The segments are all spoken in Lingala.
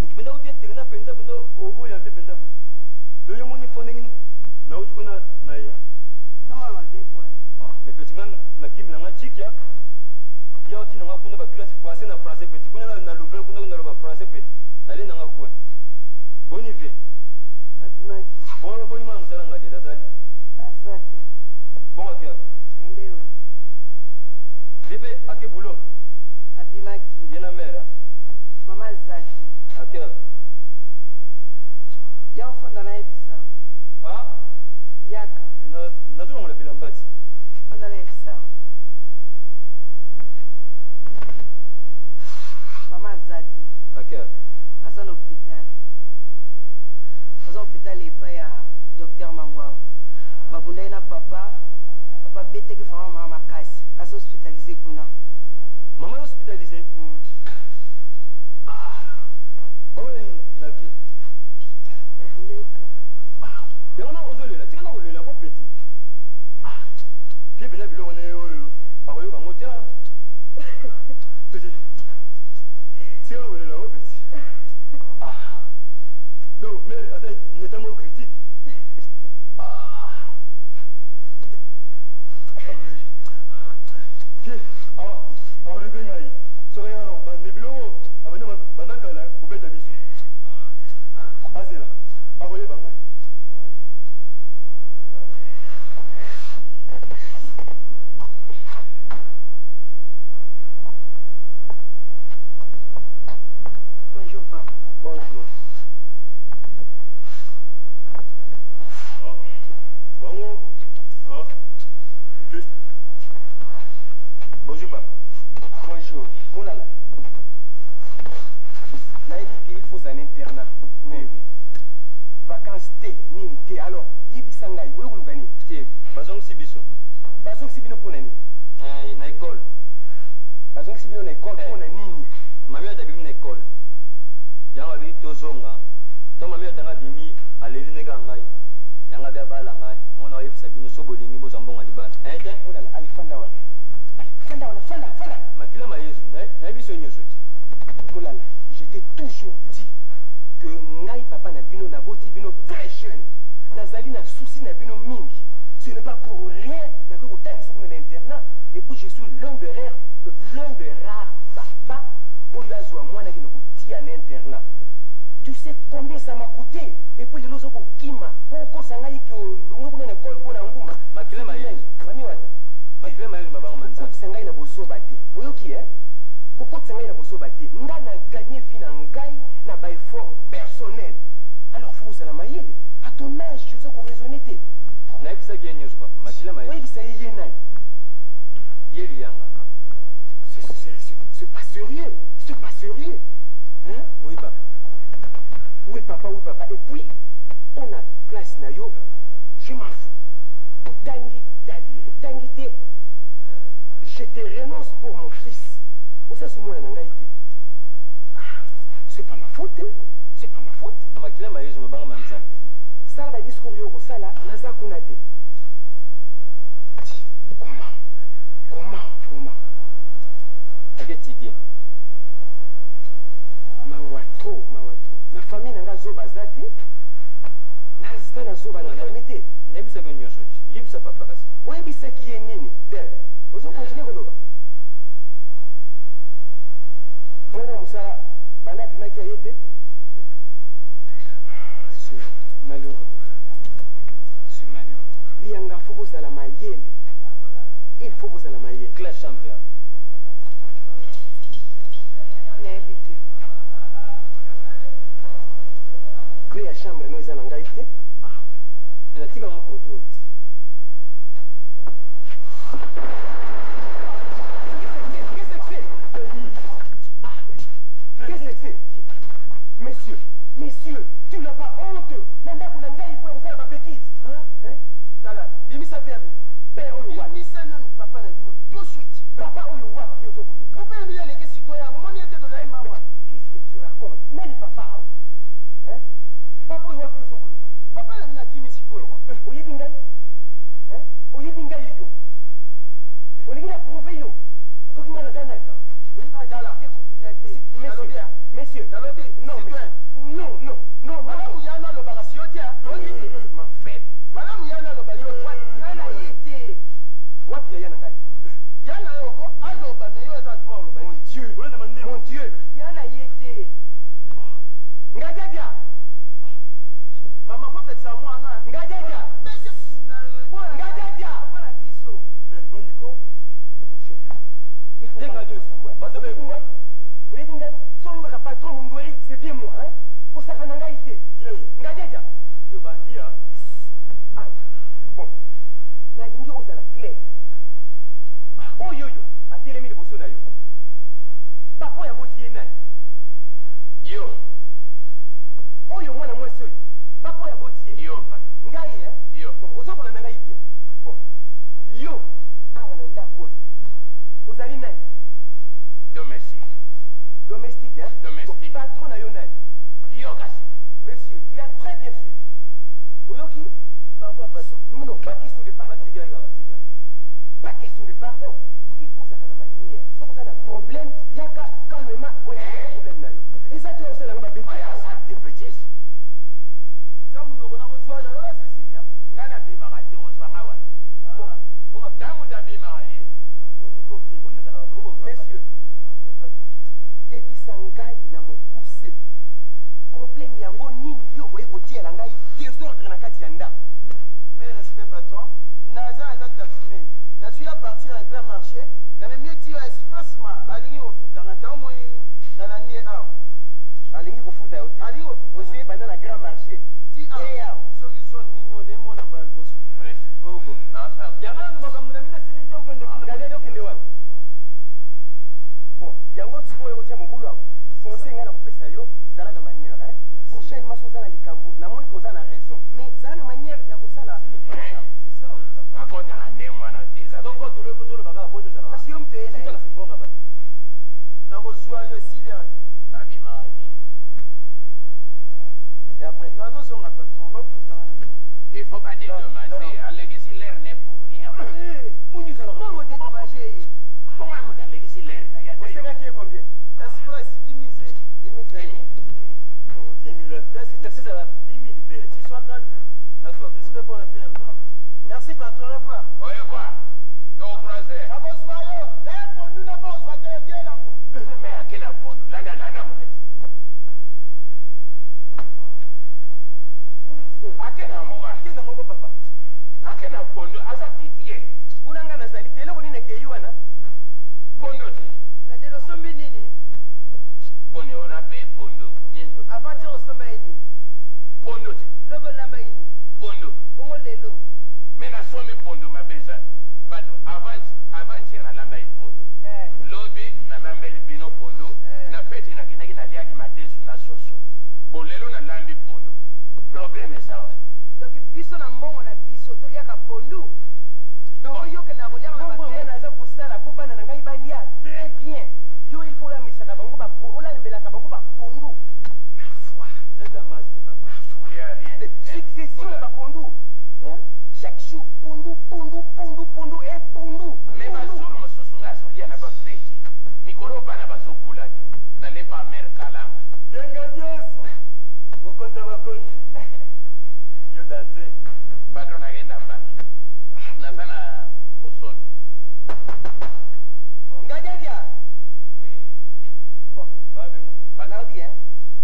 Nikipenda utetekana penza bino obo ya mpenda bu. Doyo moni fonengin na utukuna na ye. Kama mabepo ai. Mais petit man na kimi na chikia. Ya oti na ngakuna ba classe français na français petit. Kuna na louvain kuna na ba français petit. Allez na ngakwa. Bonifié. Abimaki. Bon ma msala ngadi dazali. Azate. Bon akya. Ndewe. Bébé ake boulot. Abimaki. Yena mère. Mama Zati. Akya. Ya ufanda na ebisa. Ah? Yaka. Na zo ngala bilambati. Fanda na ebisa. Mama Zati. Akya. Aza na hôpital. Aza hôpital epa ya docteur Mangwao. Babundai na papa. Papa beteki vraiment mama makasi. Aza hospitalisé kuna. Maman hospitalisée. Babundai na vie. Babundai ka. Yana ozolela, tika na kolela ko petit. Puis bena bilo wana oyo. Bakoyo ka motia. Petit. Tika na kolela ko petit. Non, mais attends, notamment critique. Puis, le bengaï. Soyez alors, bandebilo, abana bandakala, ubeta biso. Azela, aroye bangaï. Bonjour papa. Bonjour. Bonjour papa. Bonjour. Moulala. Là, il faut un internat. Oui, oui. Vacances T, nini T. Alors, Yibisangai, où est-ce que vous T, Bazong Sibiso. Bazong Sibino pour nani? Na école. Bazong Sibino na école pour nani? Mamie a d'abord na école. Yanga bi tozonga. To mamie tanga bimi aleli nega ngai. Yanga bia bala ngai. Mona wa Sabino so bolingi bo zambonga libala. Ete? Moulala, allez fanda wana. Fanda. Makila mayezu, na biso nyoso ti. Moulala, je t'ai toujours dit que ngai papa na bino na boti bino très jeune. Nazali na souci na bino mingi. Ce n'est pas pour rien na ko tani soko na internat et puis je suis l'un de rares papa au lieu azwa mwana ki na ko tia na internat. Tu sais combien ça m'a coûté et puis les lozo ko kima poko sangai ki longo kuna na école ko na nguma. Makila mayezu. Mami wata. Makila mayezu mabanga manzana. Sangai na bozo bate. Oyoki Pourquoi tu as besoin de gagner vie en gagne na ba effort personnel. Alors faut vous la mailler. À ton âge, je sais qu'on raisonner. Na bisa ki enyo papa. Makila mayezu. Oui, ça y est nai. Yeli yanga. C'est pas sérieux. C'est pas sérieux. Hein? Oui papa. Oui papa, oui papa. Et puis on a place na yo. Je m'en fous. Otangi Davi, otangi te. Je te renonce pour mon fils. C'est pas ma faute. C'est pas ma faute. Makila mayezu mabanga manzana. Ça va discours yoko ça là naza kunate. Comment? Aketidie. Mawato. Na famille nanga zo bazati. Nazita na zo bana famille te. Na bisa ko nyoso ti. Yibisa papa kasi. Oui bisa ki ye nini? Der. Ozo continuer koloba. Mwana musala bana bimaki ayete. C'est malheureux. Lianga faut vous à la maillelle. Il faut vous à la maillelle. Clé chambre. N'habite. Clé à chambre nous en angaïté. Na tika moko to. Qu'est-ce que c'est? Messieurs, tu n'as pas honte. Nanda kunangai pour faire ma bêtise. Hein? Tala, bimisa père. Père oyo wa. Misa nanu papa na bino tout suite. Papa oyo wa yo to kuluka. Papa mi ale kesi ko ya moni ete do daima wa. Qu'est-ce que tu racontes? Nani papa? Hein? Papa oyo wa yo to kuluka. Papa na mina kimi siko. Oyebi ngai? Hein? Oyebi ngai yo. Olingi na prouver yo. Soki nga nazana. Messieurs, non, non, non, non, madame Yana le bagasiotia. Ma fête. Madame Yana le bagasiotia. Yana yete. Wapi Yana ngai. Yana yoko, aloba ne yo za toi aloba. Mon Dieu. Yana yete. Ngajaja. Mama faut que ça moi nga. Ngajaja. Ngajaja. Para biso. Bon Nico. Il faut pas. Oui, Songa patron Mungweri, c'est bien moi, hein? Pour ça, Nangaïté. Ngajaja. Yo bandia. Ah, bon. La ligne rose à la claire. Oh yo yo, a télémi de Bosso na yo. Papa ya botier nai. Yo. Oh yo, moi na moi seul. Papa ya botier. Yo. Ngai, hein? Yo. Bon, aux autres, on a ngai bien. Bon. Yo. Ah, on a un d'accord. Aux ali nai. Domestique. Domestique, hein? Domestique. Bon, patron à Yonan. Yogas. Monsieur, tu as très bien suivi. Oyoki? Papa, patron. Non, pas question de pardon. Pas question de pardon. Il faut ça qu'on a manière. Si vous avez un problème, il y a qu'à calmement. Oui, problème là. Et ça, tu as aussi la bébé. Ça, des bêtises. Ça, mon nom, on a reçu. C'est Sylvia. Ngana bima kati oswa ngawa. Bon, Damu da bima kati. bon Nico, bon Nico, ça va. Messieurs, Yebisangai na mokuse. Problème yango nini yo boye kotia la ngai désordre na kati ya nda. Mais respect patron, naza eza taximène. Na tu ya partir à grand marché, na même ti ya expressement alingi ofuta ngata mo na la nie a. Alingi kofuta yo te. Alingi ofuta. Osie bana na grand marché. Ti a. Solution nino ne mo na ba bosu. Bref. Ogo. Non, ça. Yamana no makamuna mina sili to kwenda. Ngade do kende wapi? Bon, yango tsiko yo tia mobulu awo. Conseil nga na kopesa yo zala na manière, hein? Prochainement so zala likambo, na moni ko zala raison. Mais zala na manière ya kosala. C'est ça, oui, papa. Akota ande mwana teza. Donc, quand tu le poses le bagage, bon, ça va. Kasi yo mtu yeye na C'est yeye. ça, c'est bon, papa. Na kozwa yo Sylvia. Na bima kati. Et après, Nazo zonga patron, ba futa ngana. Il faut pas dédommager. Allegisi l'air n'est pour rien. Mouni, ça va. Non, vous dédommagez. Comment vous allegisi l'air na ya on sait tayo? qui est combien? Express 10 000. 10 000 zaï. 10 000. Taxi, ça va. 10 000, père. Tu sois calme. D'accord. Respect pour le père, non? Merci patron, au revoir. Au revoir. Au croisé. Na kozwa yo, d'ailleurs pour nous na ba ozwa te bien lango. Mais akina pondo. Landa landa mune. Akina mwa. Qui est dans mon papa? Akina pondo. Asa titie. Unanga na zalité loko nini ke yuana? Pondo te. Ngade lo sombi nini? Pone ona pe pondo. Avant ti osomba nini? Pondo te. Lobo lamba nini? Pondo. Bongo lelo. Mena somi pondo mabeza. Bado avant na lamba pondo. Lobi na lambeli bino pondo. Na feti na kinaki na liaki madesu na soso. Bolelo na lambi pondo. Problème sawa. Donc biso na mbongo na biso to liaka pondu. Donc yo ke na kolia na Bon, ba. nga naza kosala po bana na ngai balia très bien. Yo il faut la misaka bango ba ola lembelaka bango ba pondu. Ma foi. C'est damas, c'est papa. Il y a rien. Succession ba pondu. Hein? Chaque jour pondu et pondu. Mais basuru mususu nga solia na ba feti. Mikoro bana basokula tu. Na lepa Amerika langa. Denga Dios. Mokonza bakonzi. Yo danse. Bado nagenda mbana. Nazana osoni. Ngajaja. Babe mo. Banabi hein.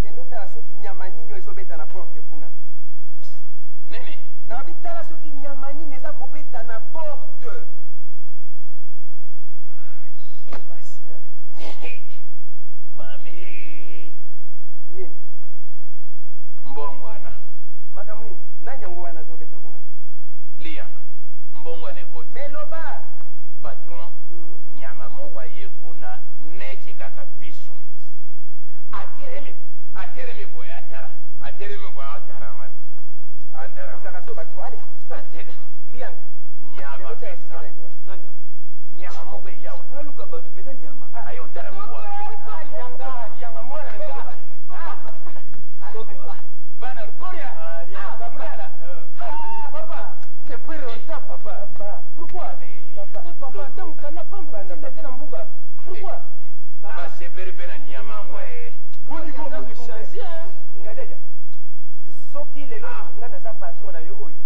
Kendo tala soki nyama ninyo ezobeta na porte kuna. Nini? Na bitala soki nyama nini eza kobeta na porte. Basi hein. Mami. Nini? Mbongwana. Makambo nini? Nani yango wana azobeta kuna? Lia. Mbongwana koti. Meloba. Patron. Nyama mongwa ye kuna. Nechi kaka biso. Ateremi boya atara. Ateremi boya atara. Atara. Osaka so ba toile. Liang. Nyama pesa. Nani? Nyama mongwa yawa. Aluka batu pena nyama. Ayo tara mbwa. Arianga mwana nga. Bana Korea. Papa. Papa. C'est plus longtemps, papa. Papa. Pourquoi? Papa. Papa, donc kana pambo tinda tena mbuga. Pourquoi? basepeli mpe na nyama ngwe ngadeja soki lelo nga naza patron na yo oyo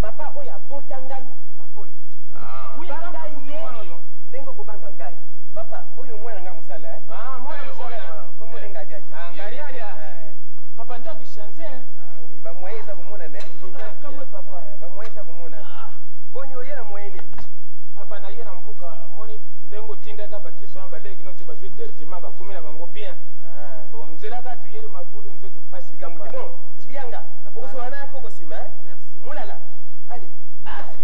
papa oyo abota ngai papa oyo banga ye ndenge okobanga ngai papa oyo mwana ngai mosala komo ndenge adiadia papa ndakushanze oui bamoye eza komonana bamoye eza komonana boni oye na moye nini papa na ye na mbuka moni ndenge otindaka bakiso na baleki no to bazwi divertiment bakumi na bango bien bon nzela ka tuyeri mabulu nzo tupasi likambo bon lianga okosola na koko nsima mulala ale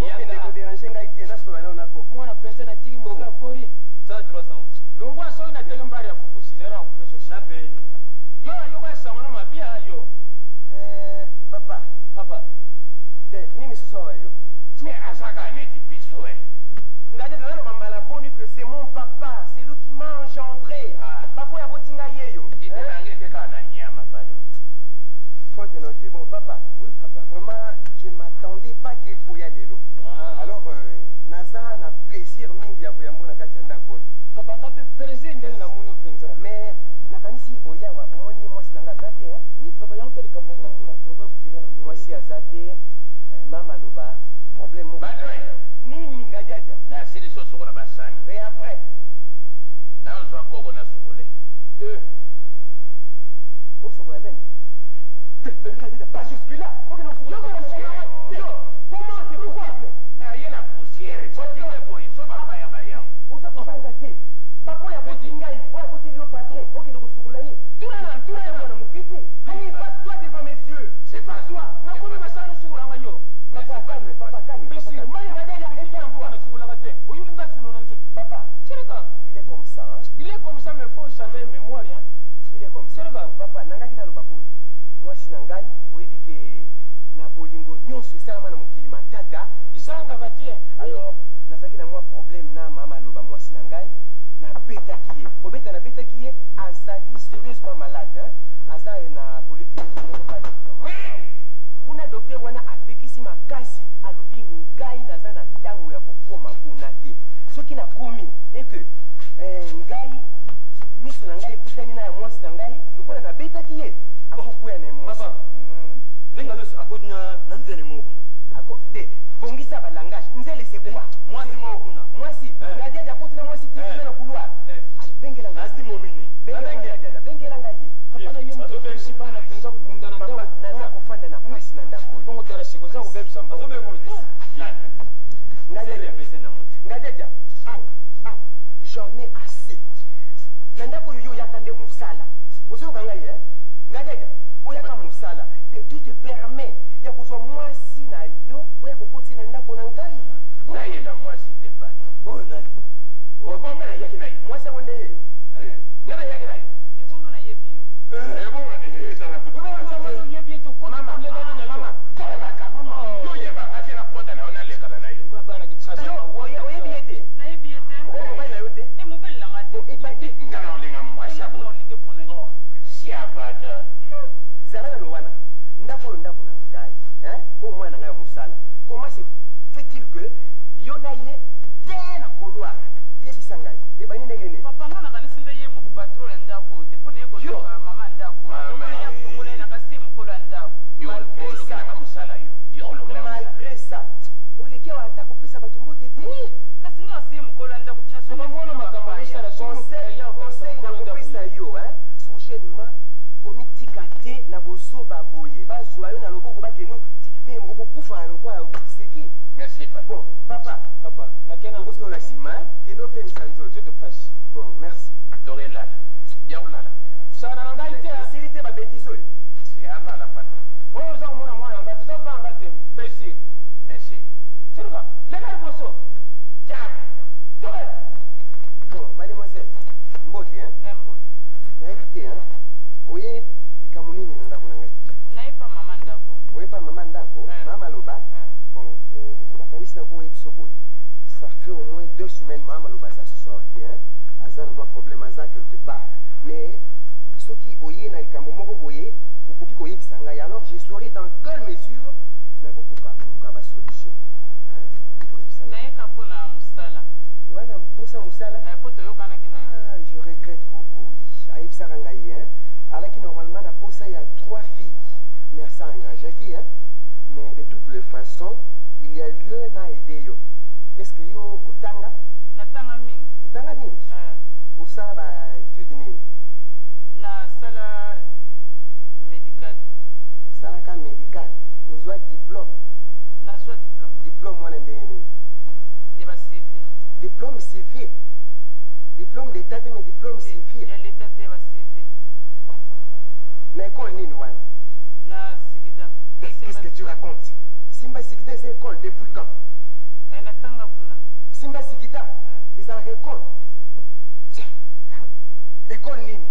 okende koderange ngai te nasola nao nako mwana penza na tiki mosala kori Ça 300. longwa soki na tele mbali ya fufu sizera na kupeso shi Na paye. yo ayoko esango na mabia yo papa papa de nini soso awa yo me azaka neti biso ngade nano bambala boni que c'est mon papa c'est lui qui m'a engendré papa ya botinga yeyo ite nange ekeka na nyama bado faut te noter bon papa oui papa vraiment je ne m'attendais pas qu'il faut y aller lo alors naza na plaisir mingi ya koyambona kati ya ndako oyo papa nga mpe plaisir ndenge na moni openza mais nakanisi oyawa omoni mwasi nanga aza te ni papa yango mpe likambo nange natuna proba kokilo na moni mwasi aza te mama aloba problème moko nini ngadiadia nasili so sokola basani et après nazwa koko nasokole osokola nani ngadiadia pas jusque là okende osokola comment c'est possible naye na poussière sotike boye so babayabaya oza kobanga te papa oyo aboti ngai oyo aboteli yo patron okende kosukola ye mwana moke te allez passe-toi devant mes yeux c'est pas toi nakomi basala nosukulanga yo papa calme mbesiri maya etika na mbuka nasukulaka te oyulinga sulo na nzoto papa tirika il est comme ça hein? il est comme ça mais faut changer mémoire hein il est comme ça papa nangaki naloba boye mwasi na ngai oyebi ke na bolingo nyonso esalama na mokili mantata esangaka te alors nazalaki na mwa problème na mama aloba mwasi na ngai nabetaki ye kobeta nabetaki ye azali sérieusement malade hein? aza na polyclinique moko pa docteur makau kuna docteur wana apekisi makasi alobi ngai naza na ntango ya kokoma kuna te soki nakomi eke ngai miso na ngai ekutani na ya mwasi na ngai lokola nabetaki ye akokwea na emosi Ndenge akoti na nzene moko. de bongisa balangage nzele c'est quoi Mwasi moko kuna. mwasi ngadiadia akoti na mwasi tikina na couloir ale bengela ngai Asi momine. bengela ngai ye papa na yo moto pesi bana penza kobunda na ndako naza kofanda na pasi na ndako oyo bongo tala siko za kobebisa mbango ngadiadia j'en ai assez na ndako oyo yo oyaka nde mosala ozoyoka ngai ngadiadia oyaka mosala tu te permets ya kozwa mwasi na yo oya kokotisi na ndako na ngai naye na mwasi te pato Oyo nani? obonga nayaki na yo mwasi yango nde yeyo nga nayaki na yo ebongo nayebi yo ezala oyebi ete okotolegana na yo tolebaka yoyebanga te nakota na yo nalekana na yo bana kisasa oyebi ye te nayebi ye te mobali na yo te mobali nanga te ebandi nga na olinga mwasi mpona abo olingi mpona nini siapata zala nano wana ndako oyo ndako na ngai oyo mwana na ngai ya mosala comment se fait-il que yo na ye te na couloir yebisa ngai ebani ndenge nini papa nga nakanisi nde ye patron ya ndako oyo te mpona ye kozoka mama ya ndako ya kongola ye nakasi mokolo ya ndako olukaka mosala yo olukaka malgré ça oleki awa ata kopesa bato mbote te kasi nga kasi ye mokolo ya ndako mwana makambo yosala conseil na kopesa yo prochainement komitika te na bozoba boye bazwa yo na loboko bakeno me okokufa na lokwa seki merci papa bon papa nakena okosola nsima kende opemisa nzoto nzoto pasi bon merci tokelala yakolala usana na ngai te esili te babetisi oyo siyalala pato oyo oza komona mwana yanga toza kobanga te pesir merci sirika lega liboso toke bon mademoiselle mbote mboli nayebi te oye likambo nini na ndako na ngai nayepa mama ndako oyepa mama ndako mama aloba bon nakanisi nako oyebi so boye ça fait au moins 2 semaines mama aloba aza susu awa te aza na mwa problème aza quelque part mais soki oye na likambo moko boye okoki koyebisa ngai alors je saurai dans quelle mesure nakokoka koluka basolution nayeka mpona mosala wana mposa mosala po toyokanaki na ye je regrette Sarangaï, hein. Alors que normalement, à Posa, il y a 3 filles. Mais à Sarangaï, hein. Mais de toutes les façons, il y a lieu à aider. Est-ce que yo utanga? Natanga mingi. Utanga mingi? Ou ça, bah, étude nini? Na sala médical. Sala ka médical. Nous avons diplôme. Na zwa diplôme. Diplôme, moi, n'endéni. Il va civil. Diplôme civil. Diplôme d'état, mais diplôme civil. Il y a l'état, il va civil. Na école nini, wana? Na Sigida. Qu'est-ce que tu racontes? Simba Sigida, c'est école depuis quand? Natanga kuna. Simba Sigida, ils ont école. Tiens, école nini?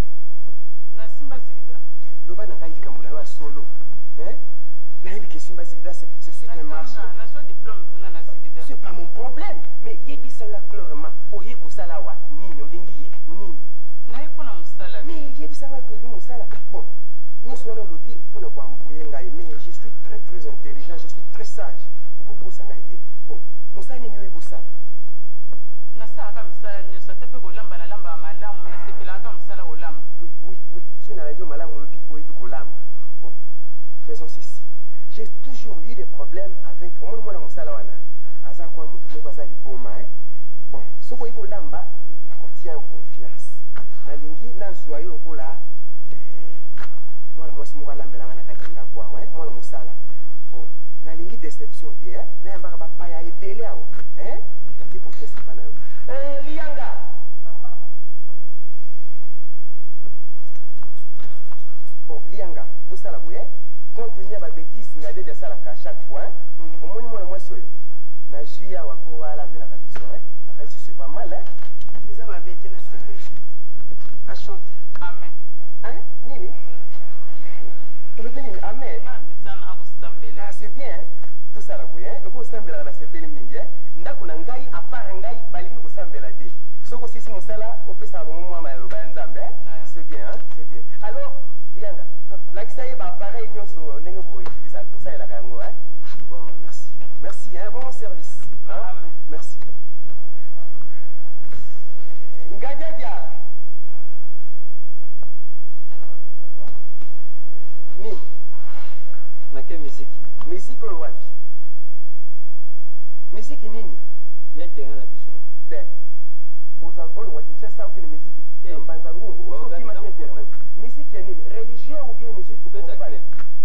Na Simba Sigida. Loba nanga yika mulala solo. Hein? Na yiki que Simba Sigida, c'est un marché. Na so diplôme kuna na Sigida. C'est pas mon problème. Mais yebi sanga clairement. Oye kusala wa nini? Olingi nini? Na yiko na musala. Mais yebi sanga que musala. Bon, nous sommes dans le lobby pour ne pas embrouiller ngai. Mais je suis très intelligent, je suis très sage. Pourquoi sanga été? Bon, musala nini oye kusala? Na sa ka musala nyoso tepe ko lamba na lamba malamu na sepela ka musala ko lamba. Oui. Si on a radio malamu le lobby oye ko lamba. Bon, faisons ceci. J'ai toujours eu des problèmes avec au moins moi musala wana. Aza kwa mutu moko aza liboma, hein? Bon, soko ibo lamba na kotia en confiance. Na lingi na zoyo lokola moi moi si mo lambela ngana katanda kwa, hein? Moi musala. Bon, na lingi déception te, hein? Na yamba ba pa ya ebele awo, hein? Na ti confiance pa na yo. Lianga. Bon, Lianga, pour ça la boue, hein? Compte tenu à ma bêtise, il y a des salles à chaque fois, hein? Au moins moi sur na juillet wa ko wala mbela kabisa, hein? Na kaisi c'est pas mal, hein? Ils ont ma bête na CP. À chanter. Amen. Hein? Nini? Amen. Ah, c'est bien, hein? Tout ça la boue, hein? Le ko sambela na CP mingi, hein? Ndako na ngai à part ngai balingi ko sambela te. Soko sisi mosala opesa ba mo ma lo ba nzambe, hein? C'est bien, hein? C'est bien. Alors, Lianga, like ça y est, bah pareil, nous sommes n'engue boy, ça pour ça il a gango, hein? Bon, merci. Merci, hein? Bon service. Hein? Merci. Ngadiadia. Ni. Na quelle musique? Musique au wapi? Musique nini? Bien terrain la biso. Ben. Aux enfants, on tient ça aucune musique. Mbanzangungu, au qui m'a internet. Musique ya nini? Religieux ou bien musique pour profane?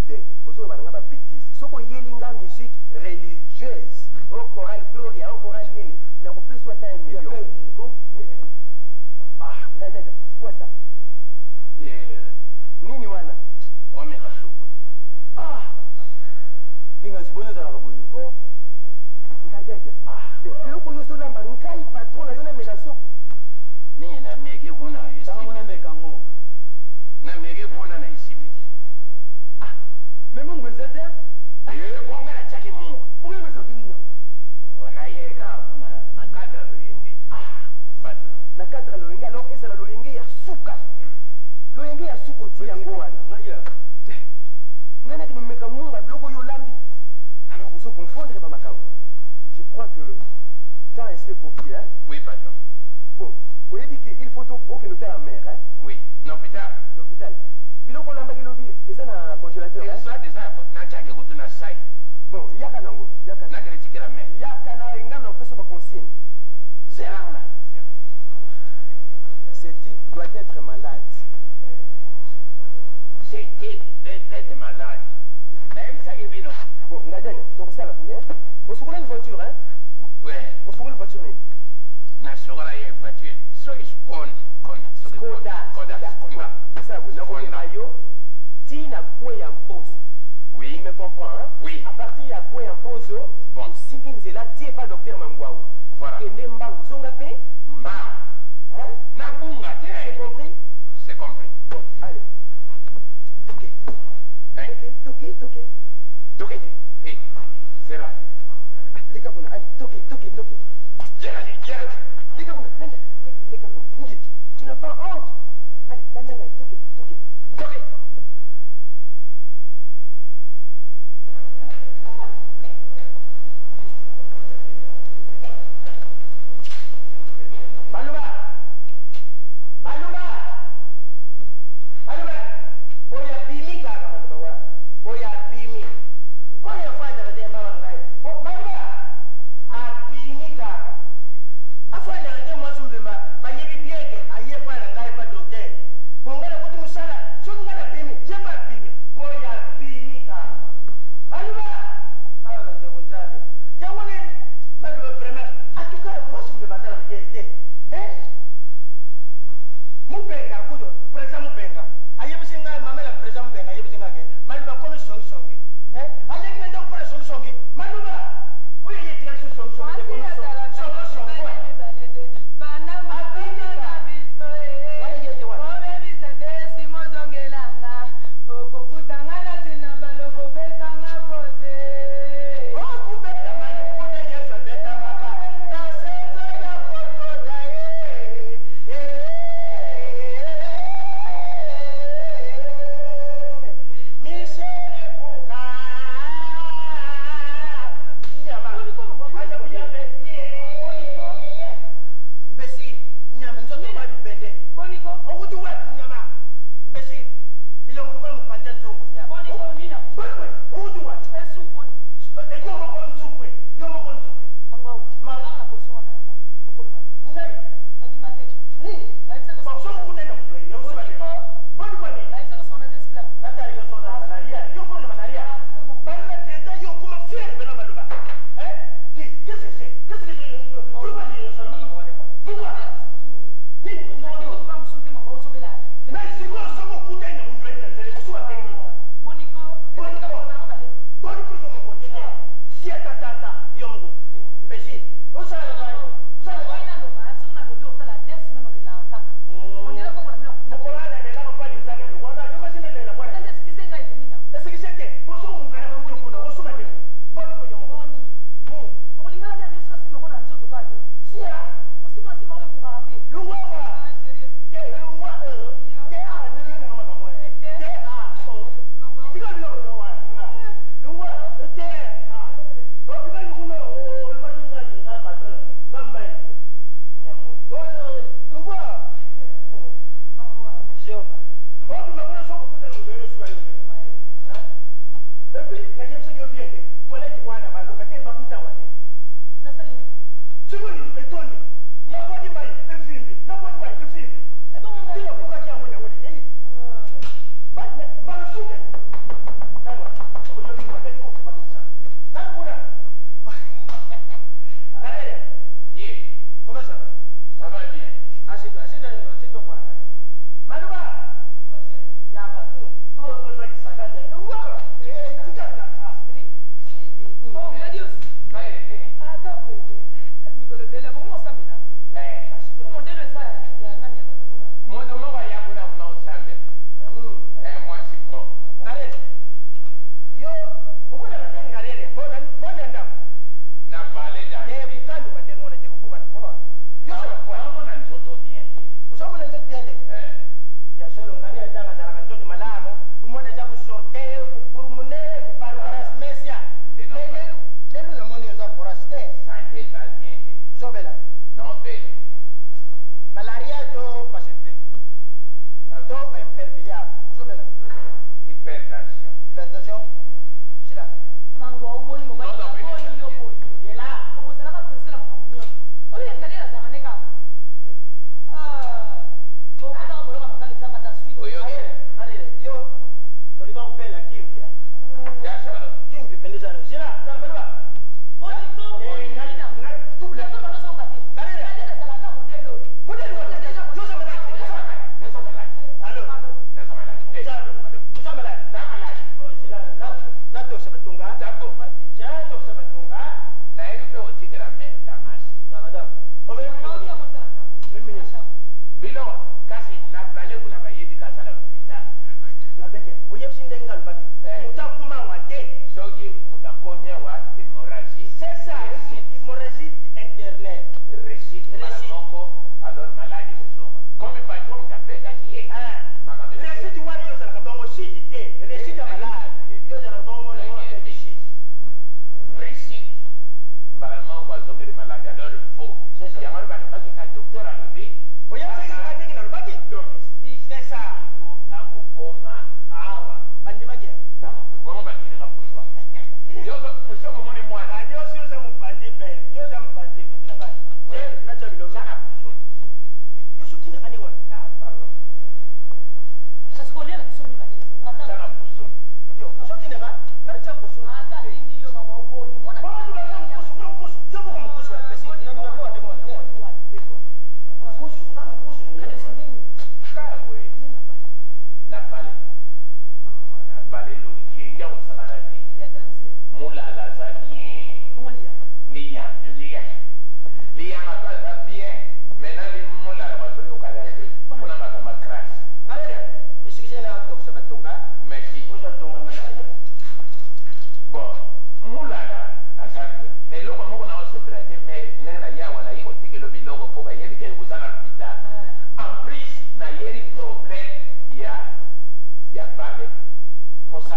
De. Aux autres, on a pas bêtise. Soko yelinga musique religieuse. Au choral Gloria, au choral nini? Na coupé soit un million. Tu appelles Nico? Ah, c'est quoi ça? Nini wana? Omega soupe. Ah! Ninga sibono za kaboyiko. Ngajaja. Ah, loko yoso lamba nkai patron na yona mega soupe. Mimi na mege kuna yesi. Mwana mekango. Na mege kuna na isibiti. Ah, mais mungu nzete? Bonga na chaki mungu. Mungu mzotini. Na yeka kuna na kadra loyenge. Batu. Na kadra loyenge alors eza la loyenge ya suka. Loyenge ya suko ti yango wana. Ngaya. Ngana ki meka mungu loko yo lambi. Alors vous confondre ba makao. Je crois que quand est-ce copié, hein? Oui, patron. Bon, vous avez dit qu'il faut que nous la mer, hein? Oui, l'hôpital. L'hôpital. Biloko lamba ki lobi, eza na congélateur, hein? Ça déjà na chaki kutu na sai. Bon, yaka nango, yaka. Na kele tikela mer. Yaka na ngam na peso ba consigne. Zerana. Ce type doit être malade. Ce type doit être malade. Même ça qui vient. Bon, ngadja, donc ça la bouille, hein? On se une voiture, hein? Ouais. On se une voiture, ni? Na sogola ye voiture. So is on. Skoda. Ça vous, na bouille mayo. Ti na kwe ya mposo. Oui. Tu me comprends, hein? Oui. À partir ya kwe ya mposo, bon. Simbi nzela, ti pas docteur Mangwao. Voilà. Kende mbangu, zonga pe? Mbangu. Hein? Na bunga te. C'est compris? C'est compris. Bon, allez. Toqué. Hein? Toqué. Toqué. Eh, Zera. Deka kuna, allez, toqué. Zera. Deka kuna, nanda. Deka kuna, Ngi, tu n'as pas honte. Allez, nanda ngai, toqué. Baluba. Merci.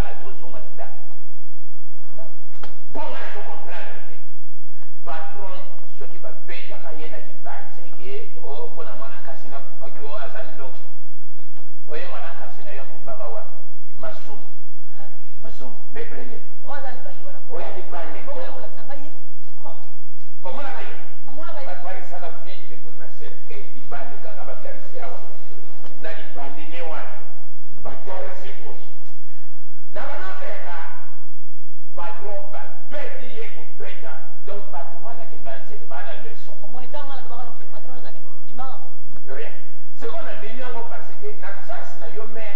la dose là. Bon, là, il faut comprendre. Patron, ce qui va payer la carrière à l'Iban, c'est que, oh, pour la moine Cassina, pour que, oh, Azando, oh, et moine Cassina, il y a pour faire avoir Massoum, Bébrélé. Oh, il y a des bandits. Comment la raille? Batwari saka vite pour la serre, et il bandit quand on va faire le siawa. Là, il bandit n'est pas. Batwari c'est quoi? Là, on a fait ça. Patron va payer pour payer. Donc, patron, là, qui va se faire la leçon. Rien. Ce qu'on a dit, parce que l'absence n'a eu mais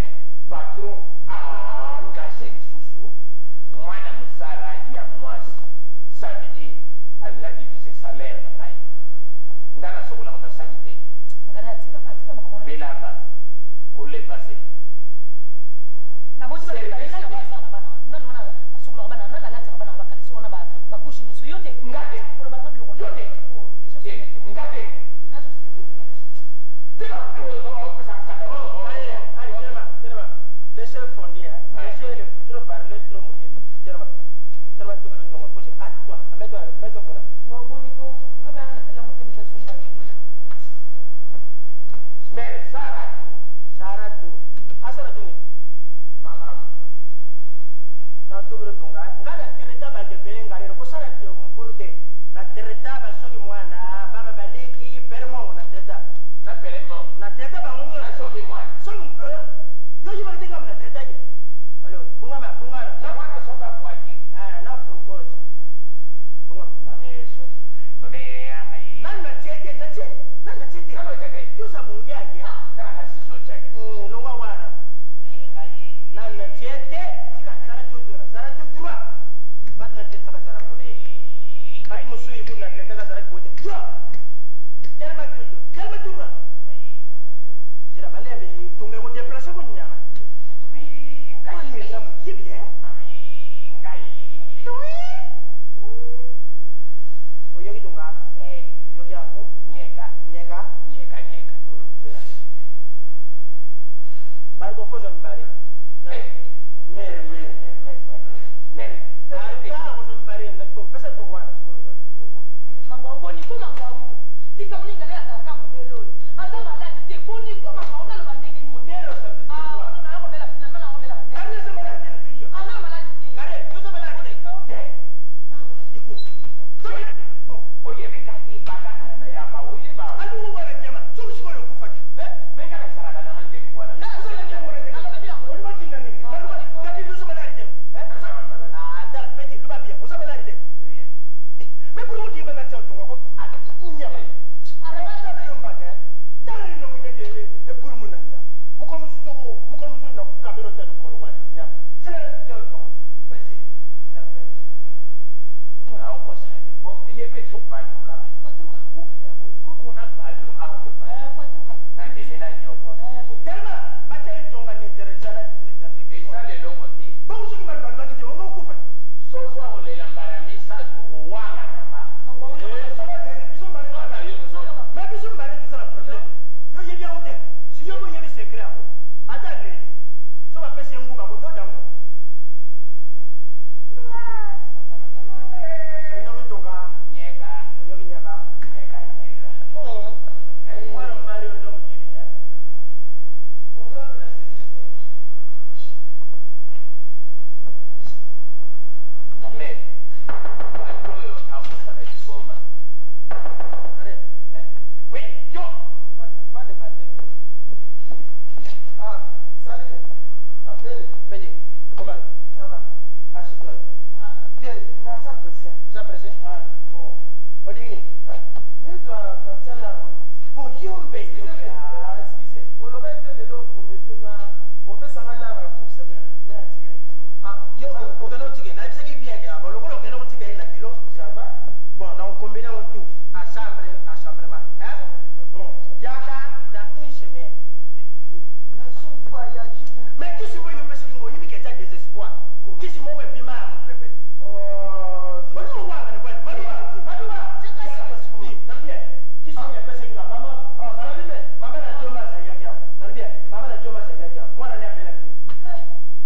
patron a engagé les sous-sous. Moi, na musara ya moi. Ça veut dire, elle a divisé salaire. Ndana soko la kota sanité. Belaba. Pour les passer. Laissez fonder, laissez le trop parler, trop mouillé. Tellement tout le temps, toi, mets-toi, mets-toi pour là. Mais Saratou. Asaratou ni. Na tubro tunga. Ngala tereta ba de bere ngare ko sarati mburute. Na tereta ba soki mwana baba baliki permo na tereta. Na permo. Na tereta ba ngungu na soki mwana. Soki yo yiba tinga na tereta je. Alo, bunga na. Na mwana soka kwati. Na furukos. Bunga. Mami soki. Mami yanga yi. Na chete. Na chete. Kalo chete. Yo sabunge anje. Kana hasiso chete. Longa wana. Na chete. Tika Saratu dura. Bat na tete ba Saratu. Bat musu ibu na tete ka Saratu bote. Dura. Telma dura. Jira maleme tunge ko depressa ko nyama. Ngai na mukibi eh. Ngai. Oyogi tunga. Yogi ako. Nyeka. Jira. Barko fozo mbari. Mere.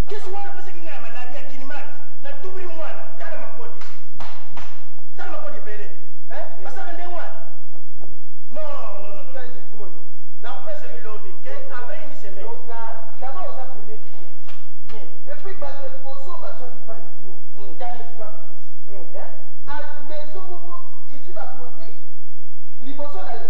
Kisi wana pesa kinga ya malaya. puis bato liboso bazwaki mpana yo tani tibaka fisi a maison moko ezwi baproduit liboso na yo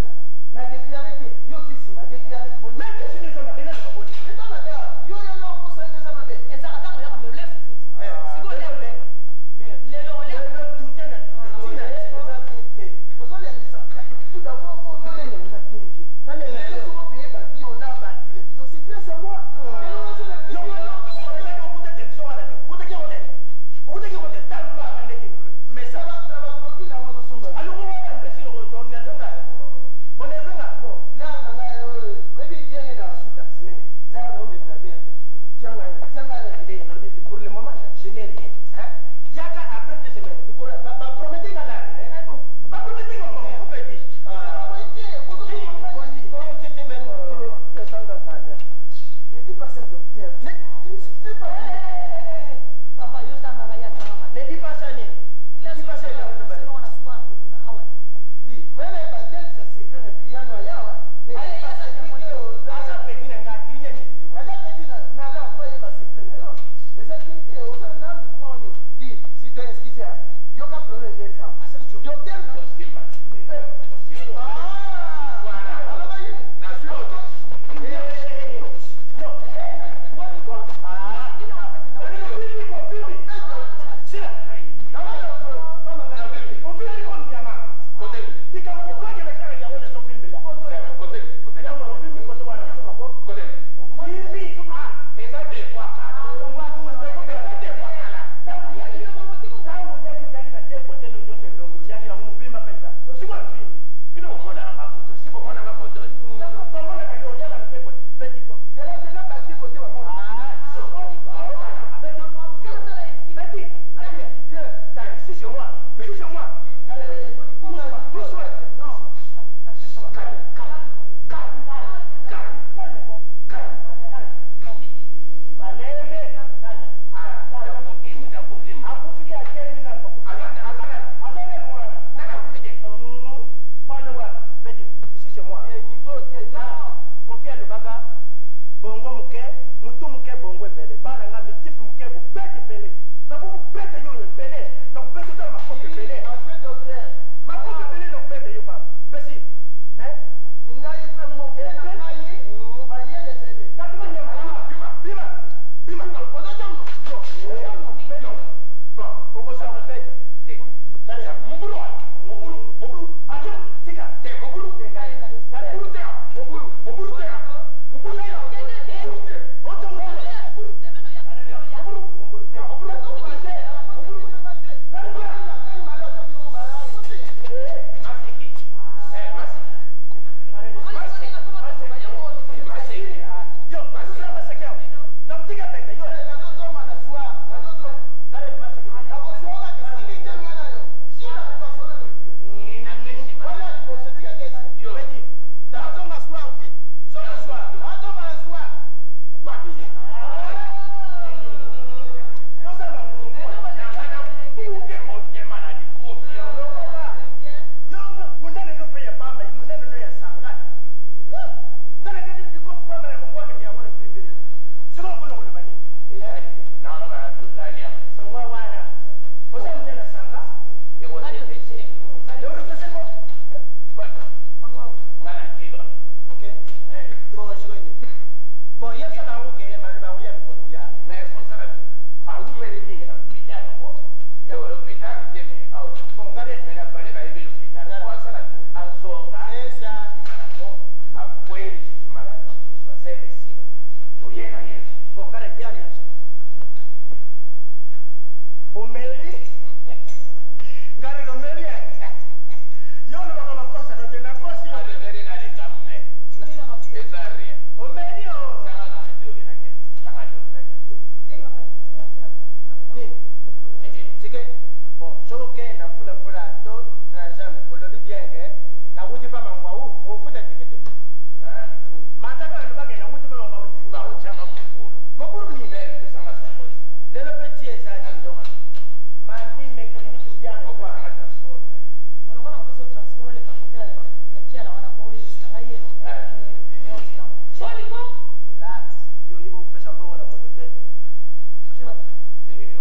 na déclaré te yo zwi nsima déclaré même kesini eza mabe nani baboni eza mabe yo okosani eza mabe ezaka ntango yaka me olefu futi sikoyo lelo tute na tina eza te ozolengisa tout d'abord ozolenga bien bien ozokopaye babio na batelevizio c'est grâce à moi pour le moment, je n'ai rien. Il y a après 2 semaines, promettez la promettez on peut dire. Ne dis pas ça, docteur. Ne dis pas papa yo tanga ya tanga ne dis pas ça, ne dis pas ça. Dis, mais les badets, ça c'est que le client a yawa. Ne dis pas ça, ça peut dire un gars client. Mais alors, quoi, il va se plaindre. Mais ça dit, on a un homme qui dit, si tu es excusé, il y a un problème de ça. Docteur,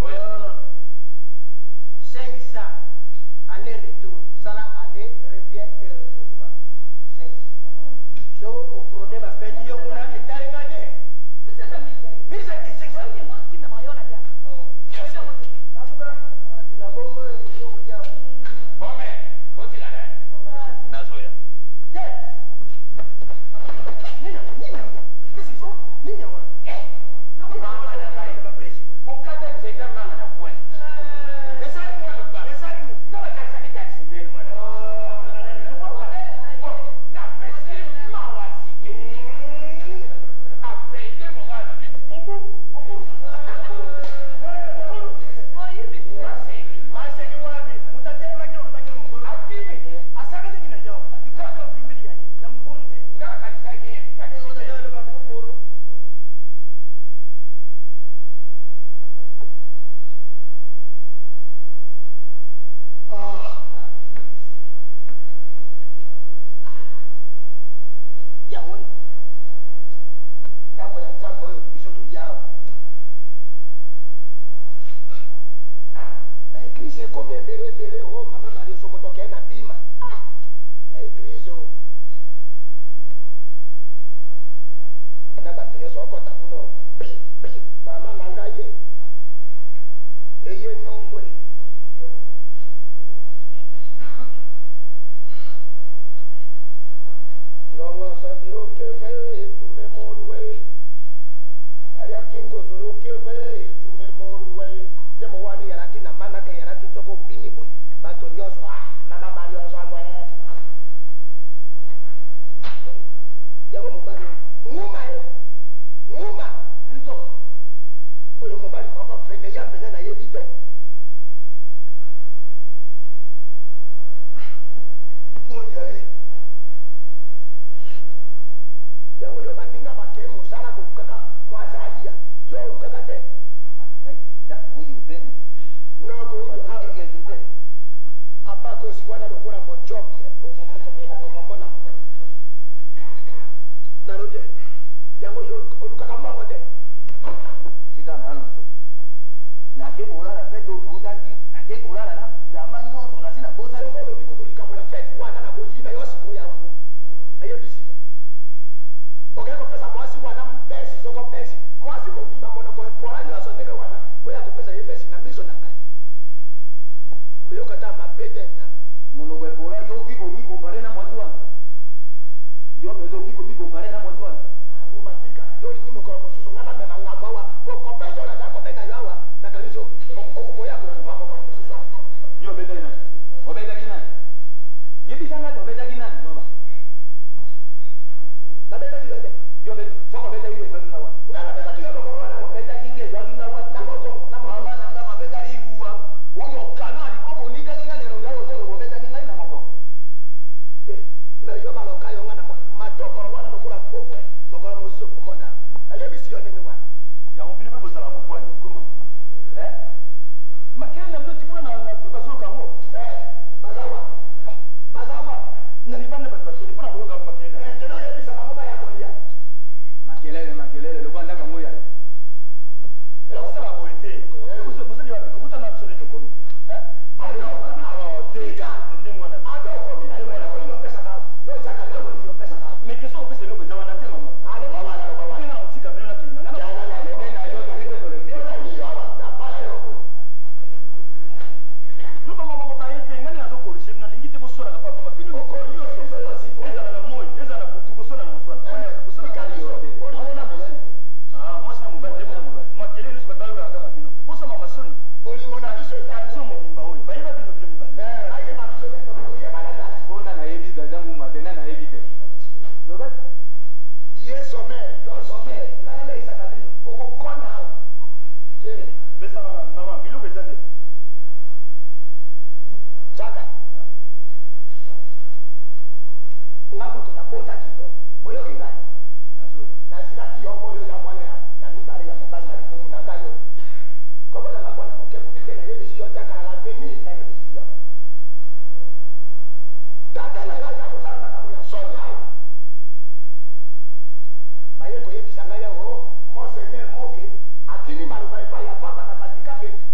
Oui. Non. 500 aller-retour. Ça là, aller, revient et retournement. 500. So, au problème, ma peine, il y a un état regardé. Mais ça, c'est 500. Bome, botilana. Nazoya. Mukata nzeta manga na point.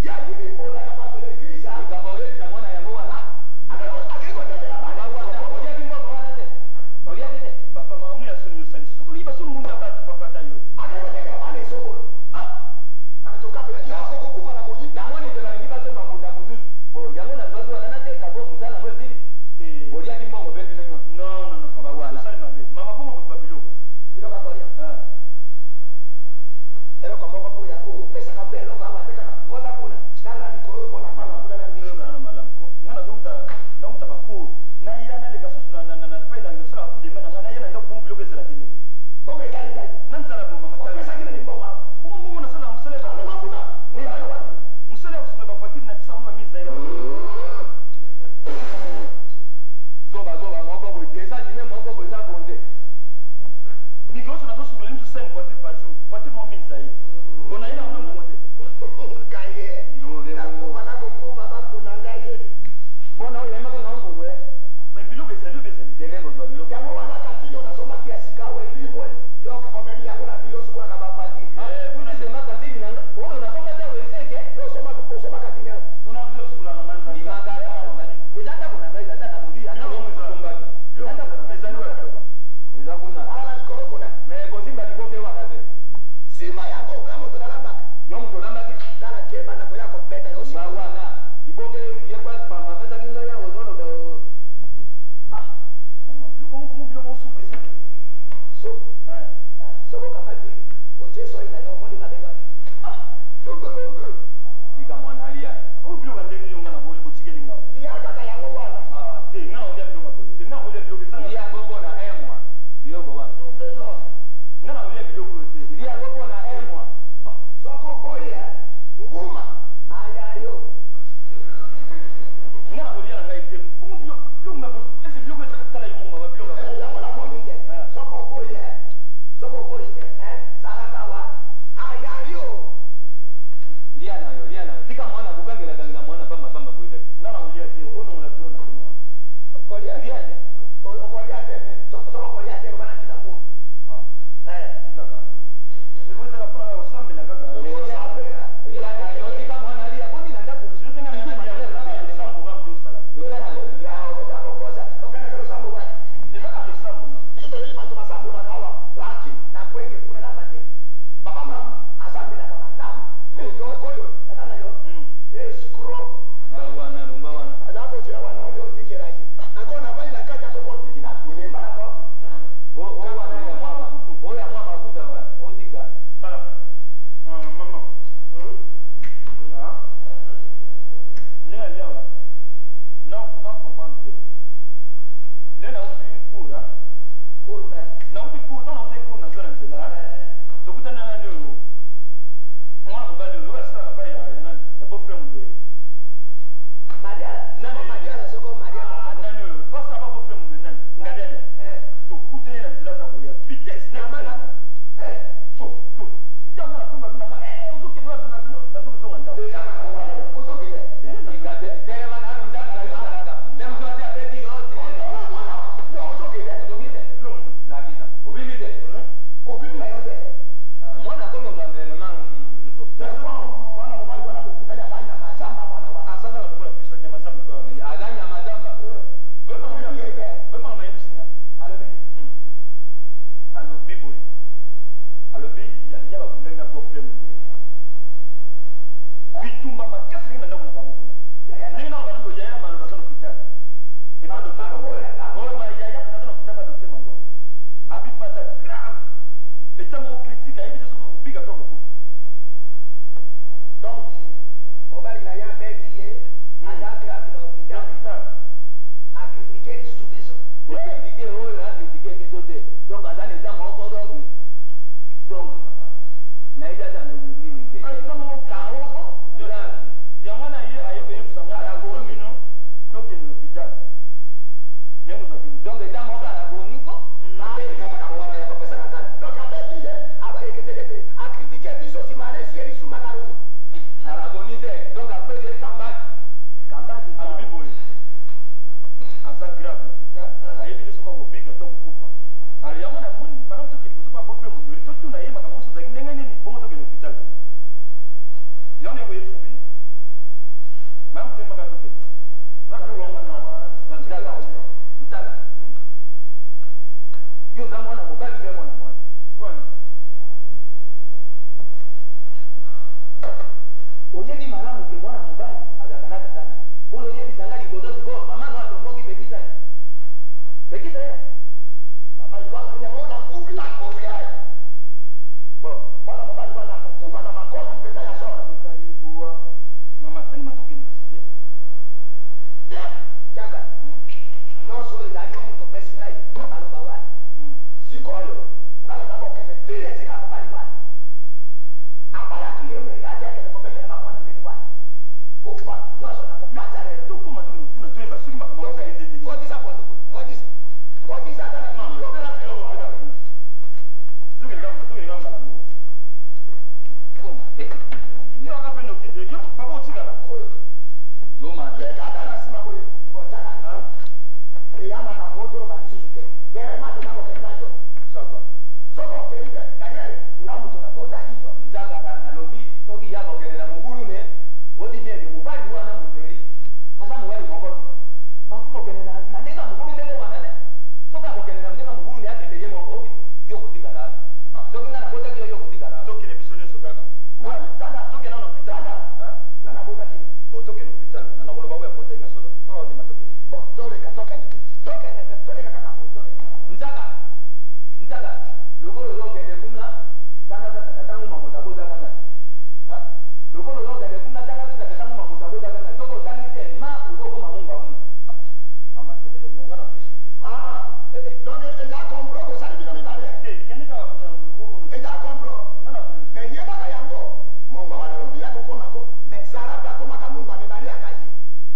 Ye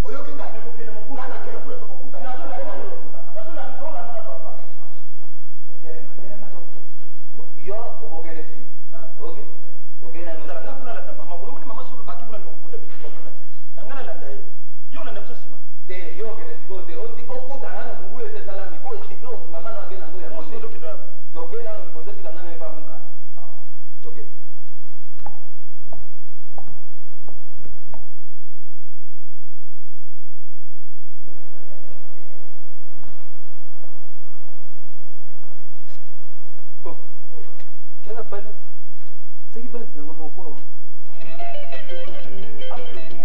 Oyo kinga. Ngana kero kule kukuta. maman quoi? Ah, beaucoup.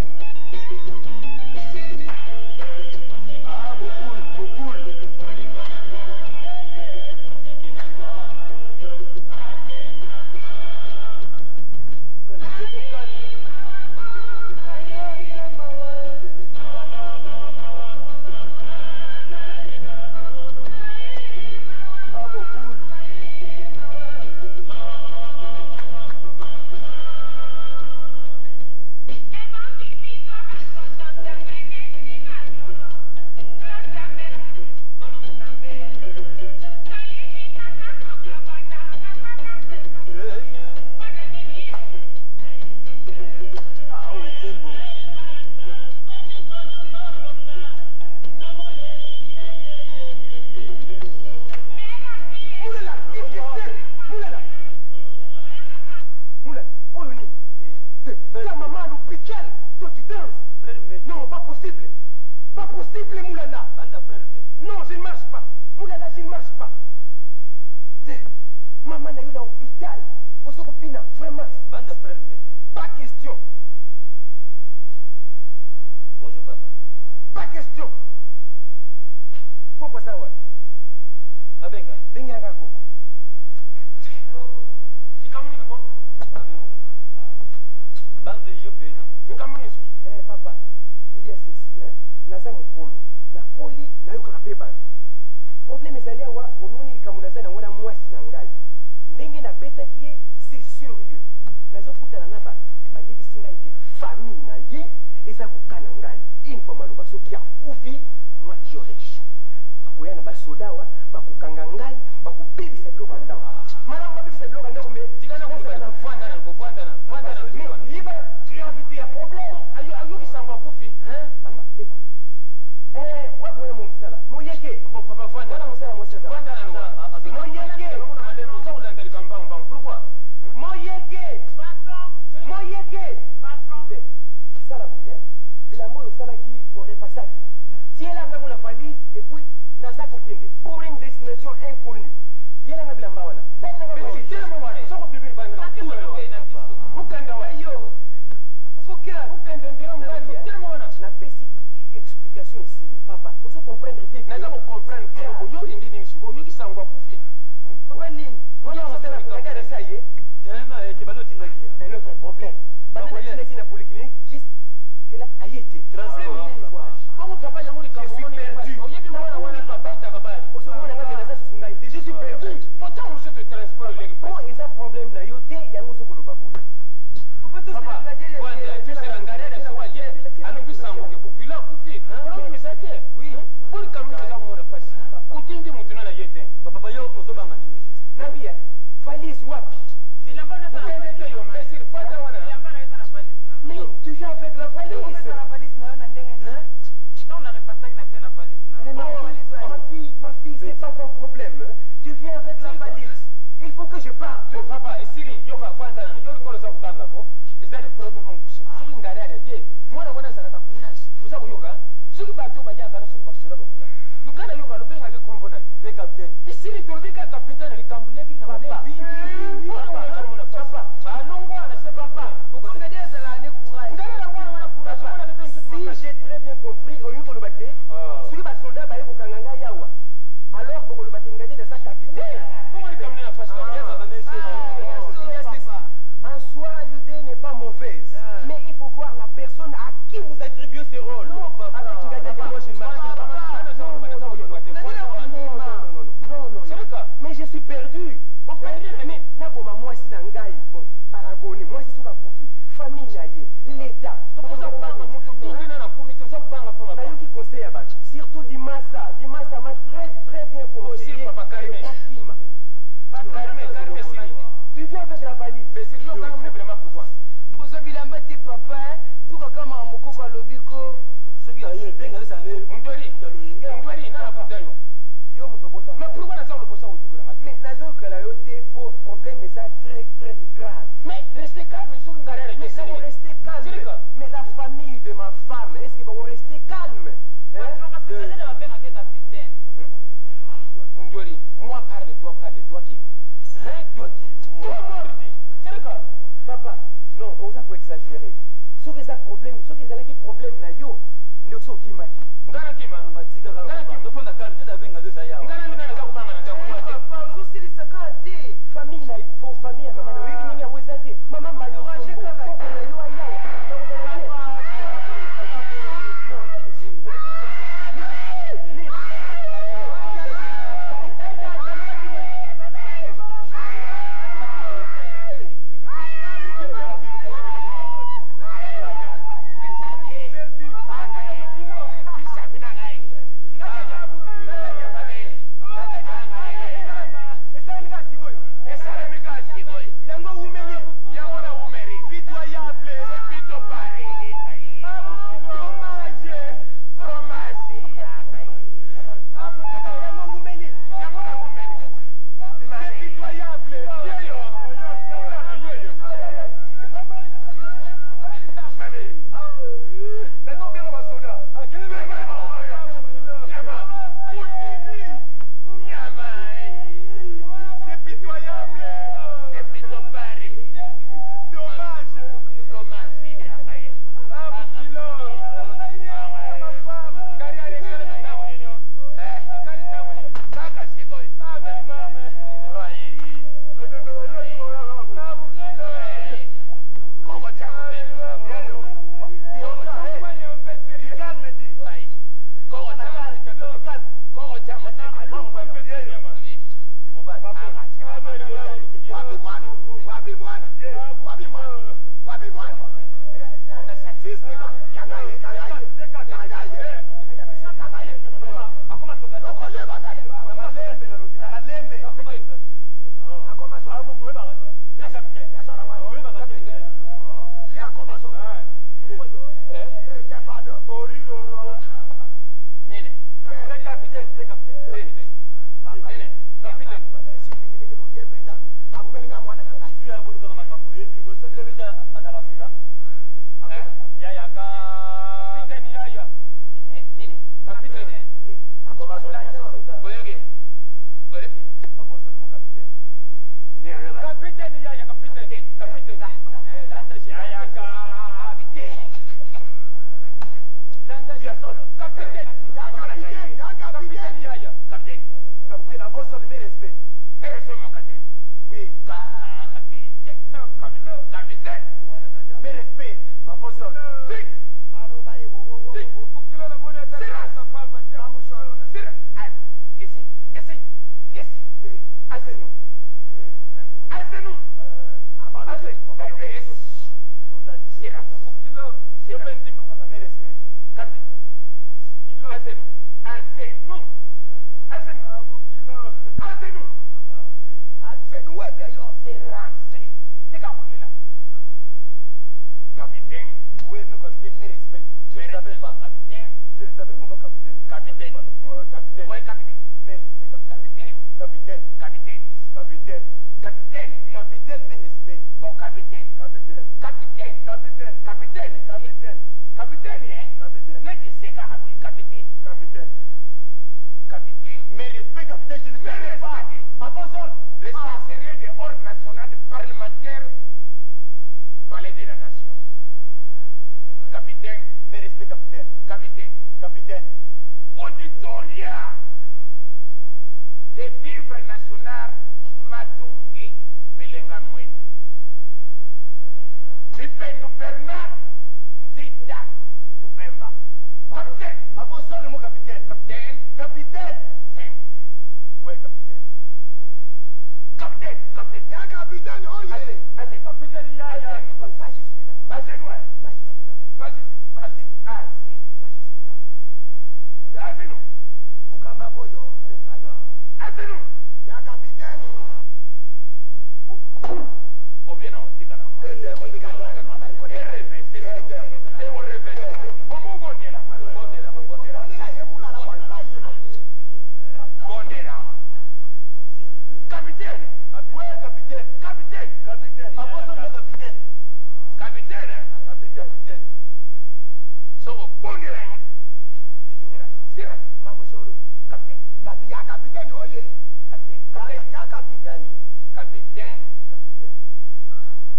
papa, non, on va exagérer. Ce que ça problème, ce que ça qui problème na yo, ne so qui maki. Ngana kima. Batika ka. Ngana kima. Dofo na calme, tu as benga de ça ya. Ngana ngana za kubanga na tabu. Papa, zo sili sakate. Famille na faut famille ya mama na wewe nini ya wezati. Mama mali Encouragez osombo. Kaka. Koko na yo aya.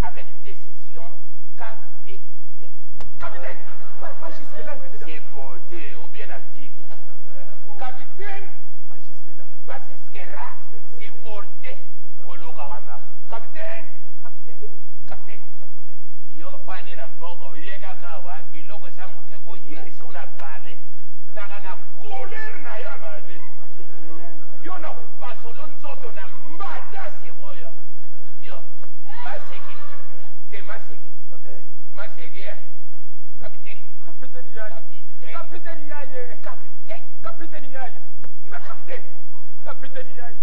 avec décision capitaine. Capitaine. Pas jusque-là, c'est beauté, ou bien la vie. Capitaine. Pas jusque-là. Pas jusque-là, c'est beauté. Capitaine. Capitaine. Yo fani na mbogo, yega kawa, biloko sa muteko, yeri sa una pale. Na koler na ya bade. Yo na pasolon zoto na mbata se hoya. Yo, maseki. Ke maseki. Maseki ya. Capitaine. Capitaine yaye. Capitaine yaye. Capitaine. Capitaine yaye. Ma capitaine. Capitaine yaye.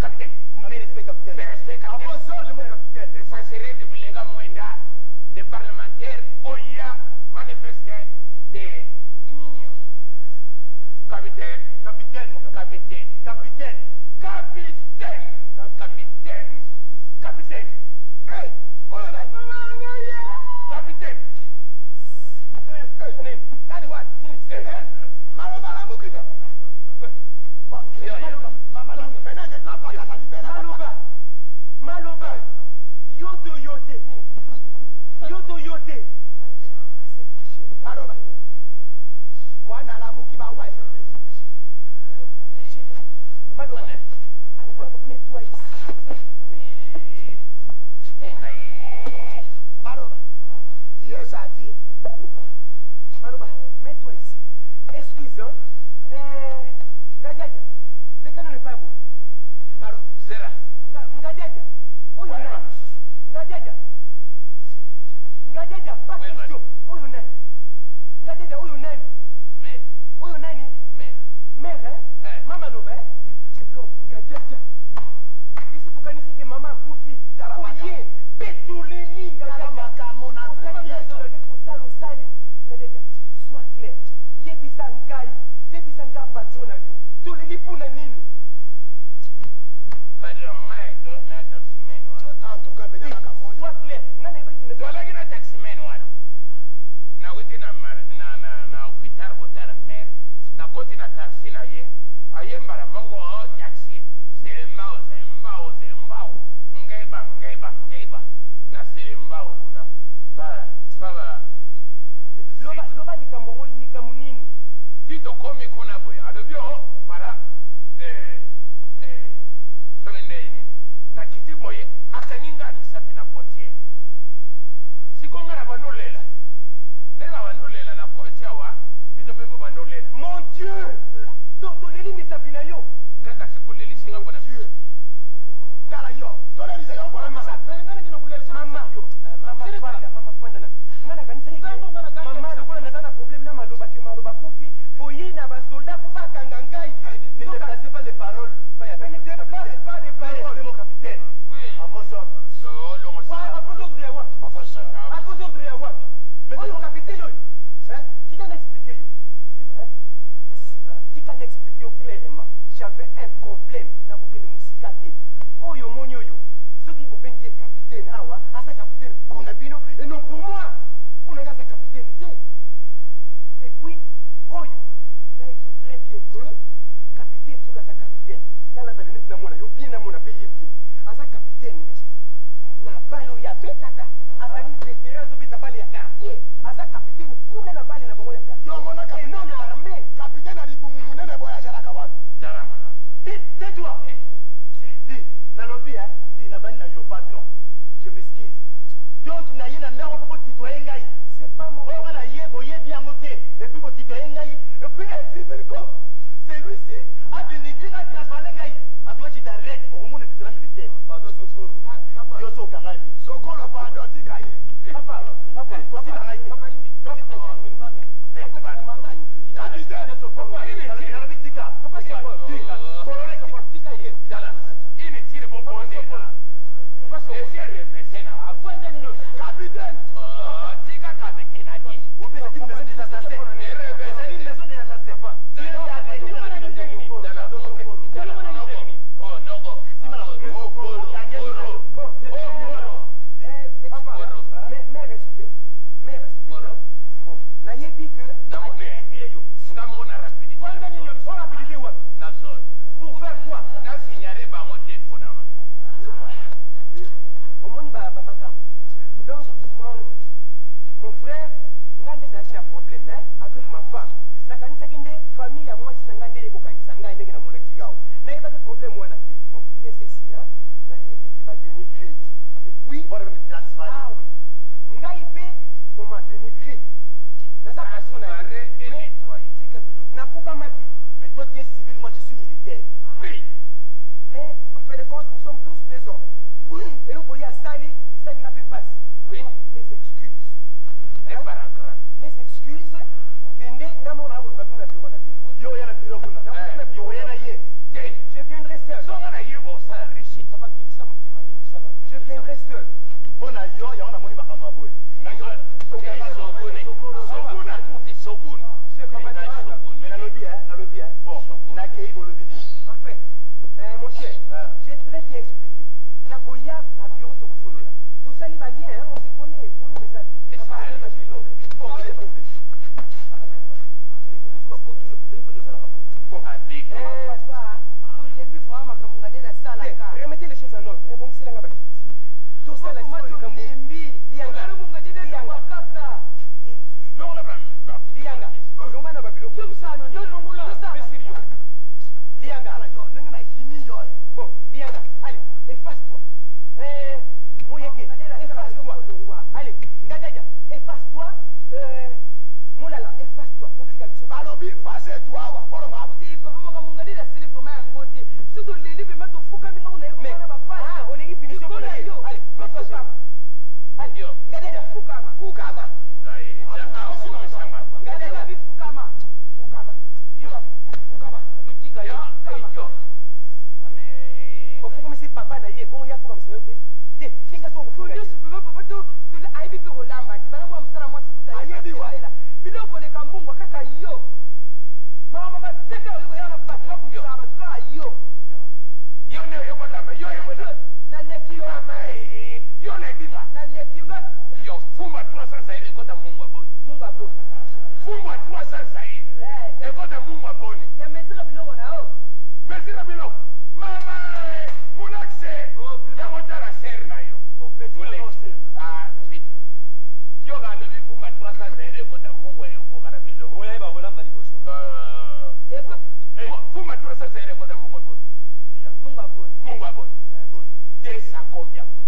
Capitaine. Mes respects, capitaine. Mes respects, capitaine. À vos ordres, mon capitaine. Le saceré de Milega Mwenda, des parlementaires, Oya, manifesté des mignons. Capitaine. Capitaine, mon capitaine. Capitaine. Capitaine. Capitaine. Capitaine. Capitaine. Hey! Oh là! Capitaine. Tani what? Maloba mukita. Maloba. Yoto yote. Yoto yote. Maloba. Mwana la muki ba wa. Maloba. Mets-toi ici. Maloba. Yes, a dit. Maloba, mets-toi ici. Excusez-moi. Ngadiaja. Le canon n'est pas beau. Maloba. Zera. Ngadiaja. Oyo nani? Ngadiaja. Ngadiaja, pas question. Oyo nani? Ngadiaja, oyo nani? Mais. Oyo nani? Mais. Mère, hein? Mama Loba, hein? Alors, Ngadiaja. Ici, tu connais que maman a couffé. Oye, Betuleli, Ngadiaja. Osali. Ngadiaja, sois clair. Yebisa nga patron na yo. Toleli puna nini? Sois clair. Ngana eba kine Sois clair. Na taximan wana. Na witi na hospital kotala mer. Na koti na taxi na ye. Aye mbara mongo o taxi. Sembao. Ngeba. Na sembao kuna. Baba. Loba likambo nini? Tito komi kuna boy. Adobio para sogende nini. Na kiti boye akaninga misapi na potier. Sikonga na banolela. Nena banolela na kocha wa bino bebo banolela. Mon Dieu! Toleli misapi na yo. Kaka sikoleli singa bona. Dieu. Tala yo. Toleli za yo bona misapi. Mama fanda na. Ngana kanisa hiki. Mama lokola nazana problème na maloba kufi. Boye na ba soldat pour pas kanga ngai. Ne déplacez pas les paroles. Ne déplace pas les paroles, mon capitaine. Oui. À vos ordres. À vos ordres ya wapi? À vos ordres ya wapi? Mais mon capitaine yo. Hein? Qui can expliquer yo? C'est vrai? Qui can expliquer clairement? J'avais un problème na kokende musikate. Oyo monyo yo. Ceux qui vous bengi capitaine awa, asa capitaine pour Nabino et non pour moi. Pour nga sa capitaine. Et puis oyo, là il sait très bien que capitaine sous sa capitaine. Là la lunette na mona yo bien na mona payer bien. Asa capitaine na balo ya betaka. Asa ni préférence beta balo ya quartier. Asa capitaine kuna na balo na bango ya quartier. Yo mona capitaine non na armée. Capitaine ali bumu munene boya jara kawa. Darama. Tais-toi. Dis, na lobby hein, dis na bani na yo patron. Je m'excuse. Donc na yé na ndako pour titoyer ngai. C'est pas mon rôle na yé boye bien ngoté. Et puis pour titoyer ngai. Et puis civil comme celui-ci a dénigré a transformé ngai. À toi je t'arrête au monde de militaire. Pardon Sokoro. Yo so kangami. Sokoro pardon tikaye. Papa, aussi na ngai. Capitaine Sokoro. Na bitika. Papa Sokoro. Coloré tika. Ini tire bobonde. Capitaine. Tika capitaine ati. Ou bien c'est une maison des assassins. C'est une maison des assassins. Tu es arrivé dans la maison. Oh nogo. Mes respects. Bon, n'ayez dit que Ngamona rapidité. rapidité Na zone. pour faire quoi? Na signalé bango téléphone. Omoni Bamakam. Donc, mon frère, ngande n'a pas de problème avec ma femme. Nakanisa kinde famille à moi si ngande les kokangisa ngande na mona kigao. Na pas de problème wana te. Bon, il est ceci na yebi qui va dénigrer. Et puis Voilà même transvaler. ah oui. Ngai pe on m'a dénigré. Na sa passion na mais c'est que na fuka maki. Mais toi tu es civil, moi je suis militaire. Oui. Mais en fait de compte, nous sommes tous des hommes. Oui. Et nous voyons Sali n'a pas passe. Oui. Alors, mes excuses. Et par un grand. Mes excuses. Kende ngamo na ko ngabina biro na bino. Yo yana biro kuna. Yo yana ye. Je viendrai seul. So ngana yebo sa reshit. Papa kilisa mutima lingisa baba. Je viendrai seul. Bona yo ya wana moni makamba boy. Na yo. Soguna kufi soguna. C'est pas mal. Mais na lobby Bon, na kei bo lobby ni. En fait, mon cher, j'ai très bien expliqué. La Goya, na bureau de Kofolola. Tout ça, il va bien, on se connaît. Pour le message. Et ça, avec remettez les choses en ordre. Rebondissez la bakiti. Tout ça, la Lianga. Longa na babilo. Lianga. Bon, Lianga, allez, efface-toi. Mouyeke, efface-toi. Allez, Ngadaja, efface-toi. Moulala, efface-toi. Mais, on est punition pour la gueule. Allez, fais-toi. Allez, Ngadaja, Fukama. Ngadaja, Fukama. Fukama, c'est papa naïe. Bon, il y a Fukama, c'est ok. Tiens, finga son Fukama. Fumba 300 zaire ekota Mungu aboni. Fumba 300 zaire ekota Mungu aboni. Mesira bilo. Mama mulaxe. Ya motara ser na yo. Ah, fit. Yo ga le fumba 300 zaire ekota Mungu ekokana bilo. Oya ba bolamba liboso. Fumba 300 zaire ekota Mungu aboni. Mungu aboni. Desa combia Mungu.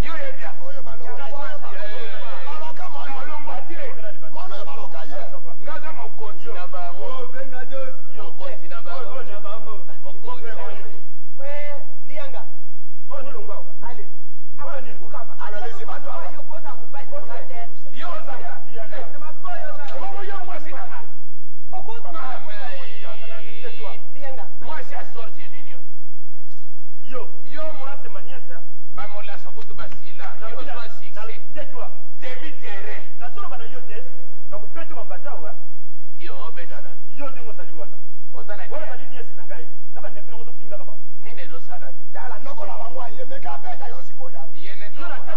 Yo ebia. Ngaza mokonzi na bango. Mokonzi na bango. Lianga. Allez. Yoza. Koko yo mwasi na nga. Lianga. Mwasi a sorti en union. Yo mwasi maniesa. Bamola sobutu basila. Yo zwa sikse. Demi terrain. Yo obedana. Ozana nini ezo sala ni. Yene obedana.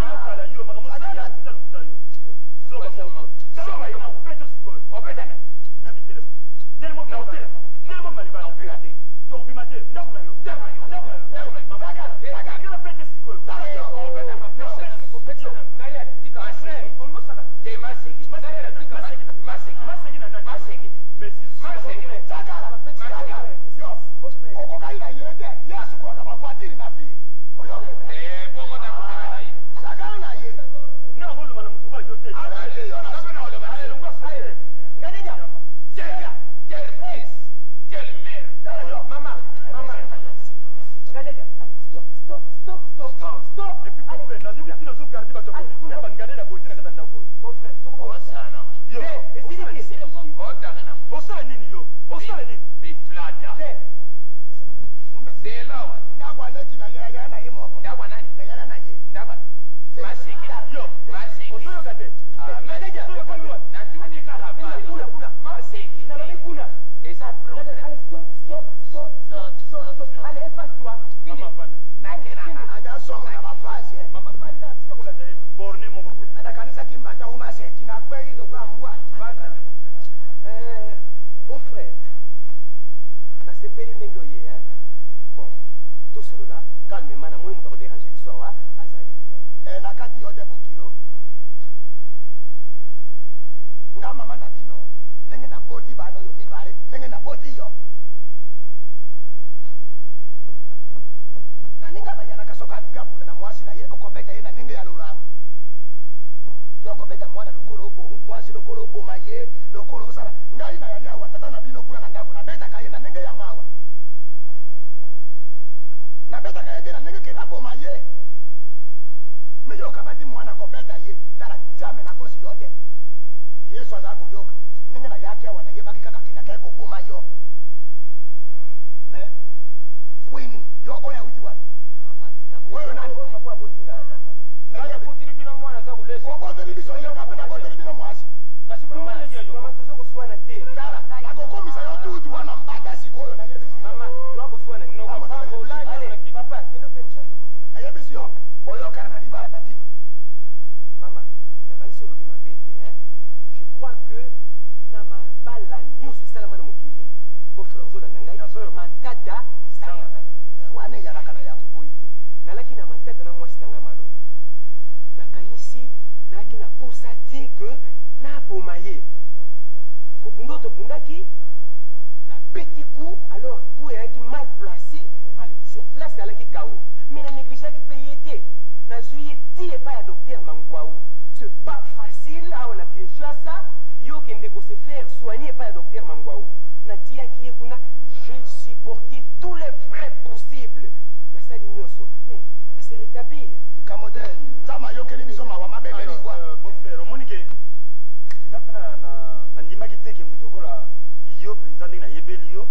boti bano yo mibare nenge na boti yo naninga bayana kasoka ninga bunda na mwasi na ye okobeta ye na nenge ya lulango yo okobeta mwana lokolo obo mwasi lokolo obo maye lokolo osala ngai na yali awa tata na bino kuna na ndako na beta kaye na nenge ya mawa na beta kaye te na nenge ke na boma ye me yo kabati mwana kobeta ye tala nzame na kosi yote yesu aza koyoka ndenge na yake awa nayebaki kaka kina kaye koboma yo me wini yo oyo awuti wapi oyo nani nakutiri bino mwana za kulesa oboteli biso yengape naboteli bino mwasi kasi kumanyeyo mama tozokoswana te tala nakokomisa yo tutu wana mbata sikoyo nayebisi mama twakoswana te papa kendo mpe mshanzoko kuna nayebisi yo oyokana na libala na bino mama nakanisi olobi mabe te je crois que na mabala nyonso esalama na mokili bofrère ozolanda ngai mantata esalaka te wana eyalaka na yango boyi te nalaki na mantata na mwasi na ngai maloba nakanisi nayaki na posa te ke naboma ye kobunda tobundaki na petit coup alors coup eyaki mal placé sur place alaki kao mais na négligeaki mpe ye te nazwi ye ti epai ya docteur mangwao c'est pas facile awa na kinshasa yo kende kose faire soigner epai ya docteur mangwao natiaki ye kuna j'ai supporté tous les frais possibles nasali nyonso mais ase rétablir ikamote nzama ayokeli biso mawa mabembe likwa bofrère omoni ke nga mpe nandimaki te ke moto okola yo mpenza ndenge nayebeli yo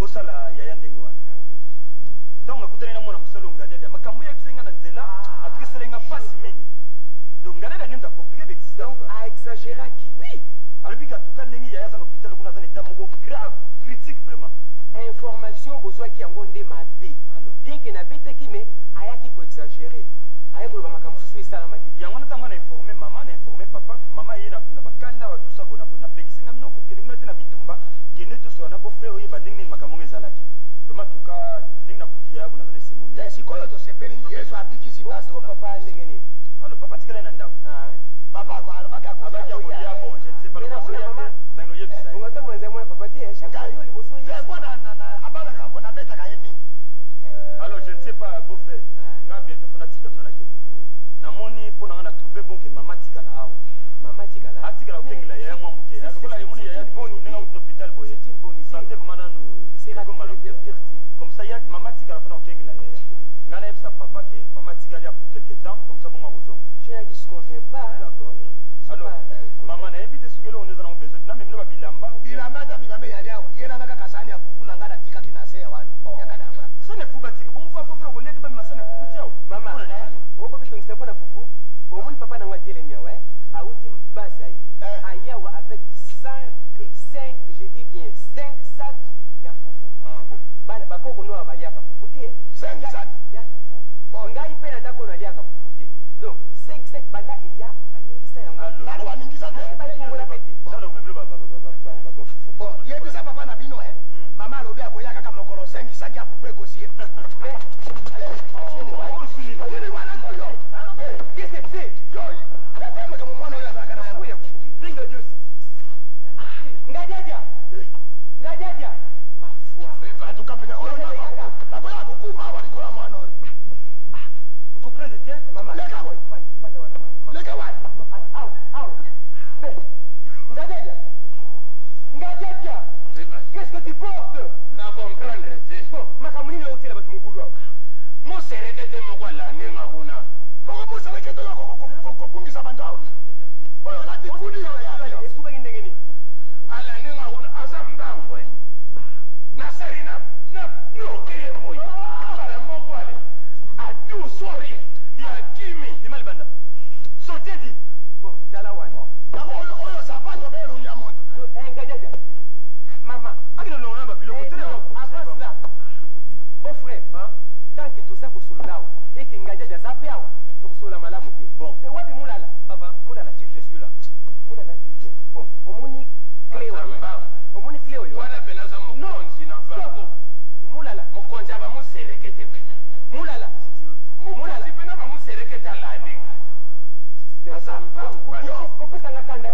osala yaya ndenge wana ntango nakutani na mwana mosala ongadede makambo oyebisai nga na nzela atukisala nga mpasi mingi donc ngadede ndenge akomplike donc aexagéraki oui alobi ke atuka ndenge yaya aza na hôpital kuna aza na état moko grave critique vraiment information bozwaki yango nde mabe bien ke nabetaki me ayaki koexagere aye koloba makambo mosusu esalamaki yango wana ntango na informe mama na informe papa mama ye na bakanda wa tusa bonabona apekisinga mino kokende kuna te na bitumba kende tosola na bofrère oyeba ndenge nini makambo ngo ezalaki vraiment tuka ndenge nakuti yaya bona aza na esengo mingi sikoyo tosepeli yesu abikisi bato papa ndenge nini alo papa tikala na ndako papa alobaki abaki akolia bon je ne sais pas nango oyebisa ye ongatambola nzela mwana papa te chaque fois liboso mpo abalaka mpo nabetaka ye mingi alors je ne sais pas beau-frère nga bientôt fona tika bino nakende namoni mpo na nga na trouve bon ke mama tikala awa mama tikala atikala kokengela yaya mwa moke lokola yemoni yaya ndenge akuti na hôpital boye santé vraiment nanu comme ça mama tikala mpona kokengela yaya nga nayebisa papa ke mama tikali ya pour quelque temps comme ça bongo akozonga je ne disconviens pas d'accord alors mama nayebi te soki eloko eza nango besoin namemelo babilamba ata bilamba eyali awa yelanga kaka sani ya fufu na nga natikaki na se ya wana yaka na nga sane fufu batiki bongo fa bofrère kolia te bamasane fufu tiao mama okobitongisa mpona fufu bomoni papa nango atelemi awa auti mbasa ye ayawa avec 5 je dis bien 5 sacs ya fufu bakoko no baliaka fufu te 5 sacs ya fufu ngai mpe na ndako naliaka fufu te donc 5 sacs banda eya baningisa yango nano baningisa te balikongola pe te yebisa papa na bino mama alobi akoya kaka mokolo 5 sacs ya fufu ekosie ngajaja mafua atukapika oyo nakoya kokufa awa likolo ya mwana oyo comprendre te mama leka we panda wana mama leka we au be ngajaja qu'est-ce que tu portes na comprendre te bon makambo nini okutela bato mobulu awa muserekete mokwala ndenga kuna oko muserekete oyo kokungisa bantu awa oyo lati kudi esukaki ndenge nini ala ndenga kuna aza mbango nasali na bloke boye ala mokwale adu sori ya kimi imali banda sotedi bon tala wana oyo sapato belongi ya moto ngajaja mama akilolonga babiloko tele avance là beau frère tant que toza kosolola awa eke ngajaja aza mpe awa tokosolola malamu te bon wapi mulala papa mulala tu je suis là mulala tu viens bon omoni clé oyo omoni clé oyo wana mpe naza mokonzi na bango mulala mokonzi abamuserekete mulala mokonzi mpena bamuserekete alalinga aza mbango kopesanga kanda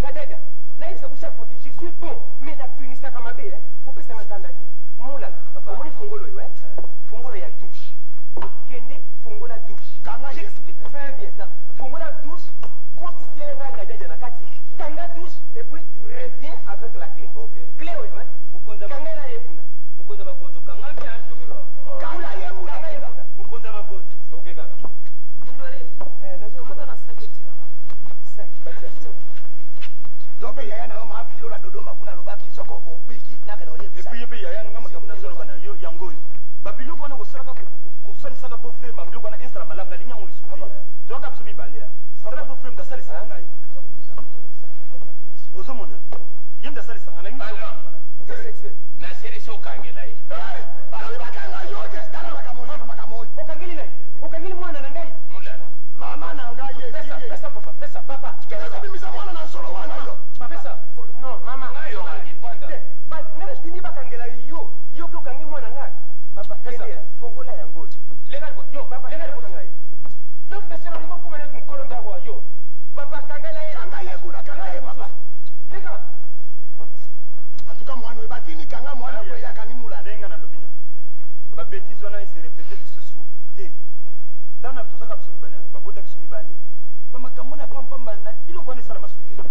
ngajaja nayebisa ku chaque mais na punisa kama be kopesa ngakanda te mulala omoni fungolo yo fungolo ya douche kende fungola douche j'explique très bien fungola douche continue nga jaja na kati kanga douche et puis tu reviens avec la clé clé oyo mukonza kanga na yekuna mukonza bakonzo kanga bien tokeka kanga yekuna mukonza bakonzo tokeka Mundore. Kamata na saki tina. saki batia so yobe yaya na yo mafilo la Dodoma kuna lobaki soko obiki na kana oye epuis ye mpe yaya nga makambo nazoloba na yo yango oyo babiloko wana kosalaka kosalisaka boframe babiloko wana insala malamu nalingi yango lisusu te toyaka biso mibale ya sala boframe dasalisaka ngai ozomona ye mde asalisaka ngai na sere so kangela ye okangeli nai okangeli mwana na ngai mulala mama na ngai ye pesa papa pesa papa bimisa mwana na nsolo wana yo pesa non mama ngayo ngana tini bakangela yo yo ke okangi mwana ngai papa kende fongola yango Lega yo papa lega ko ngai. Yo mbesero ngo kuma na mukolo ndako yo. papa kangela ye kanga ye kuna kanga ye papa Lega. atuka mwana we batini kanga mwana we ya kangi mulala ndenga na lobi na babétise wana ese répété lisusu te tana tozaka biso mibale babota biso mibale bamakambo na pampamba na biloko wana esala masu te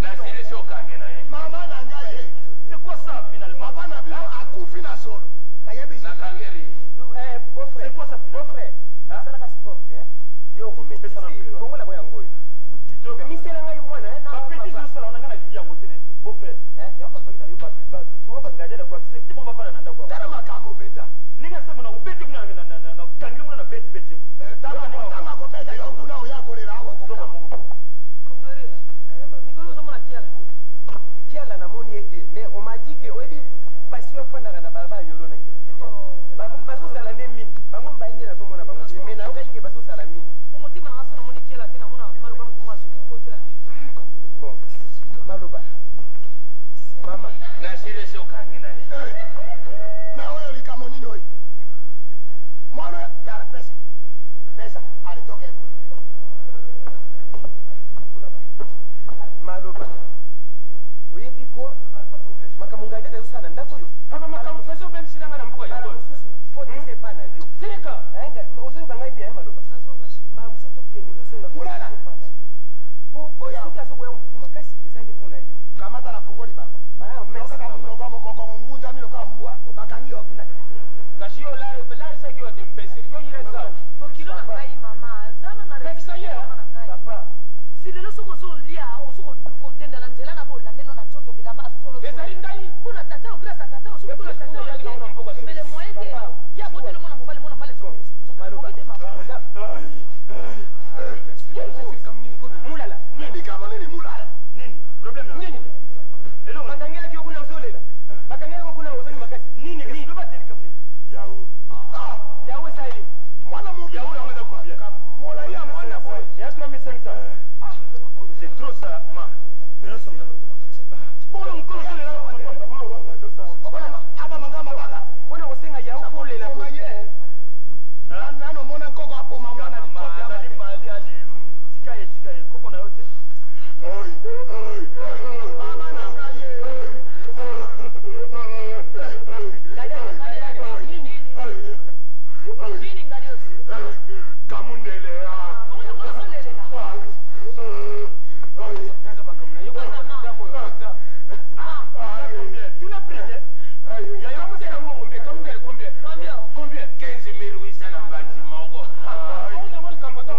na sere so kangela ye mama na ngai ye c'est quoi ça finalement papa na bino akufi na solo kayebi na kangeri beau frère C'est quoi ça, finalement? beau frère salaka sport yo komete Pesa na mpira. fongola boya ngoyo Kitoko. misela ngai mwana na babétise osala wana nga nalingi yango te beau frère yango nabaki na yo tuo bangadiala ko accepte bongo bavanda na ndako tala makambo penza ndenge asema na kobeti kuna na kangili kuna na beti beti tanga kopeta yo kuna oya kolela awa toka koka mongo Mundore. Mikolo uzomona kiala. kiala namoni ete mais on m'a dit que oyebi passion afandaka na balaba yolo na ngirinyeri bango bazosala nde mingi bango mbaende nazomona bango te mais nayokai ke bazosala mingi Umutima na waso namoni kiala te namona maluka mungu azuki pota. bon maloba mama na sere so kangela ye na oyo likamo nini oyo mwana tala pesa alitoka ekulu maloba oyebi ko makambo ngai nde ezosala na ndako oyo Papa makamu peso bemsilanga na mbuka yango. mosusu faute eza epa na yo Sereka. ozoyoka ngai bien maloba Nazoka shi. mosusu tokende tozonga faute eza epa na yo po soki azokoya mofu makasi eza nde mpo na yo kamata na fungo libanga merci mama mokongo ngunzami lokola mbwa obakangi yo kuna Kashi yo lare saki yo dembesiri yo yire sa. Bokilo na ngai mama. Zana na Pekisa ye. na ngai. papa Si lelo soko zo lia osoko kodenda na nzela na bola ndeno na nzoto bilamba solo. Ezali ngai. Puna tata o grâce à tata o soko puna tata. Kuna yaki na mbuka. Mais le moyen que ya botele mwana mobali mwana mbale soko. maloba mulala likamo nini mulala nini problème na nini eloko bakangelaki yo kuna ozolela bakangelaki yo kuna ozoli makasi nini kasi loba te likamo nini yawu yawe esali mwana mobi yawu yango eza combien mola ya mwana boy ya 3500 c'est trop ça ma mais ça bon mon colo c'est là aba manga mabaka mpona kosenga yawe kolela konga ye nano mona nkoko apoma mwana likote ama te ali tika ye koko na yo te mama na ngai ye Nini ngadi osi. kamundele Mwana mwana so lelela. Nza makamu na yo kuna ndako yo. combien tu l'as pris Ya yo muse na ngo combien combien combien. Combien? Combien? 15,000 na mbanzi moko Ona ngoli kambo to.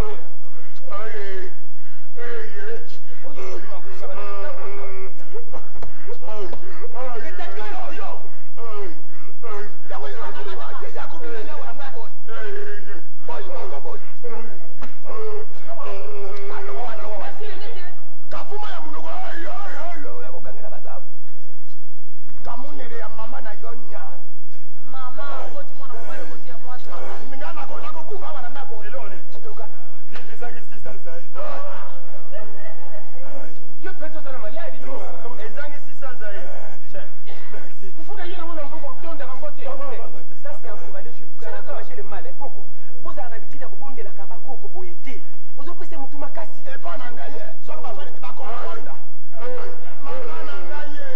Oyo kuma kusaba na ndako na. kafuma ya munoko ya kokangela batabu kamunele ya mama na yo nya Mama okoti mwana mobali okoti ya mwasi. nga nakokufa wana ndako Yo peso sana maliadi yo. ezangi 600 za ye tiens Kufuka yena mwana mbuka kutonda kangote. ça c'est encourager le mal koko bozala na bitida kobondelaka bakoko boye te ozopesa motu makasi epa na ngai ye soki bazali bakokonda mama na ngai ye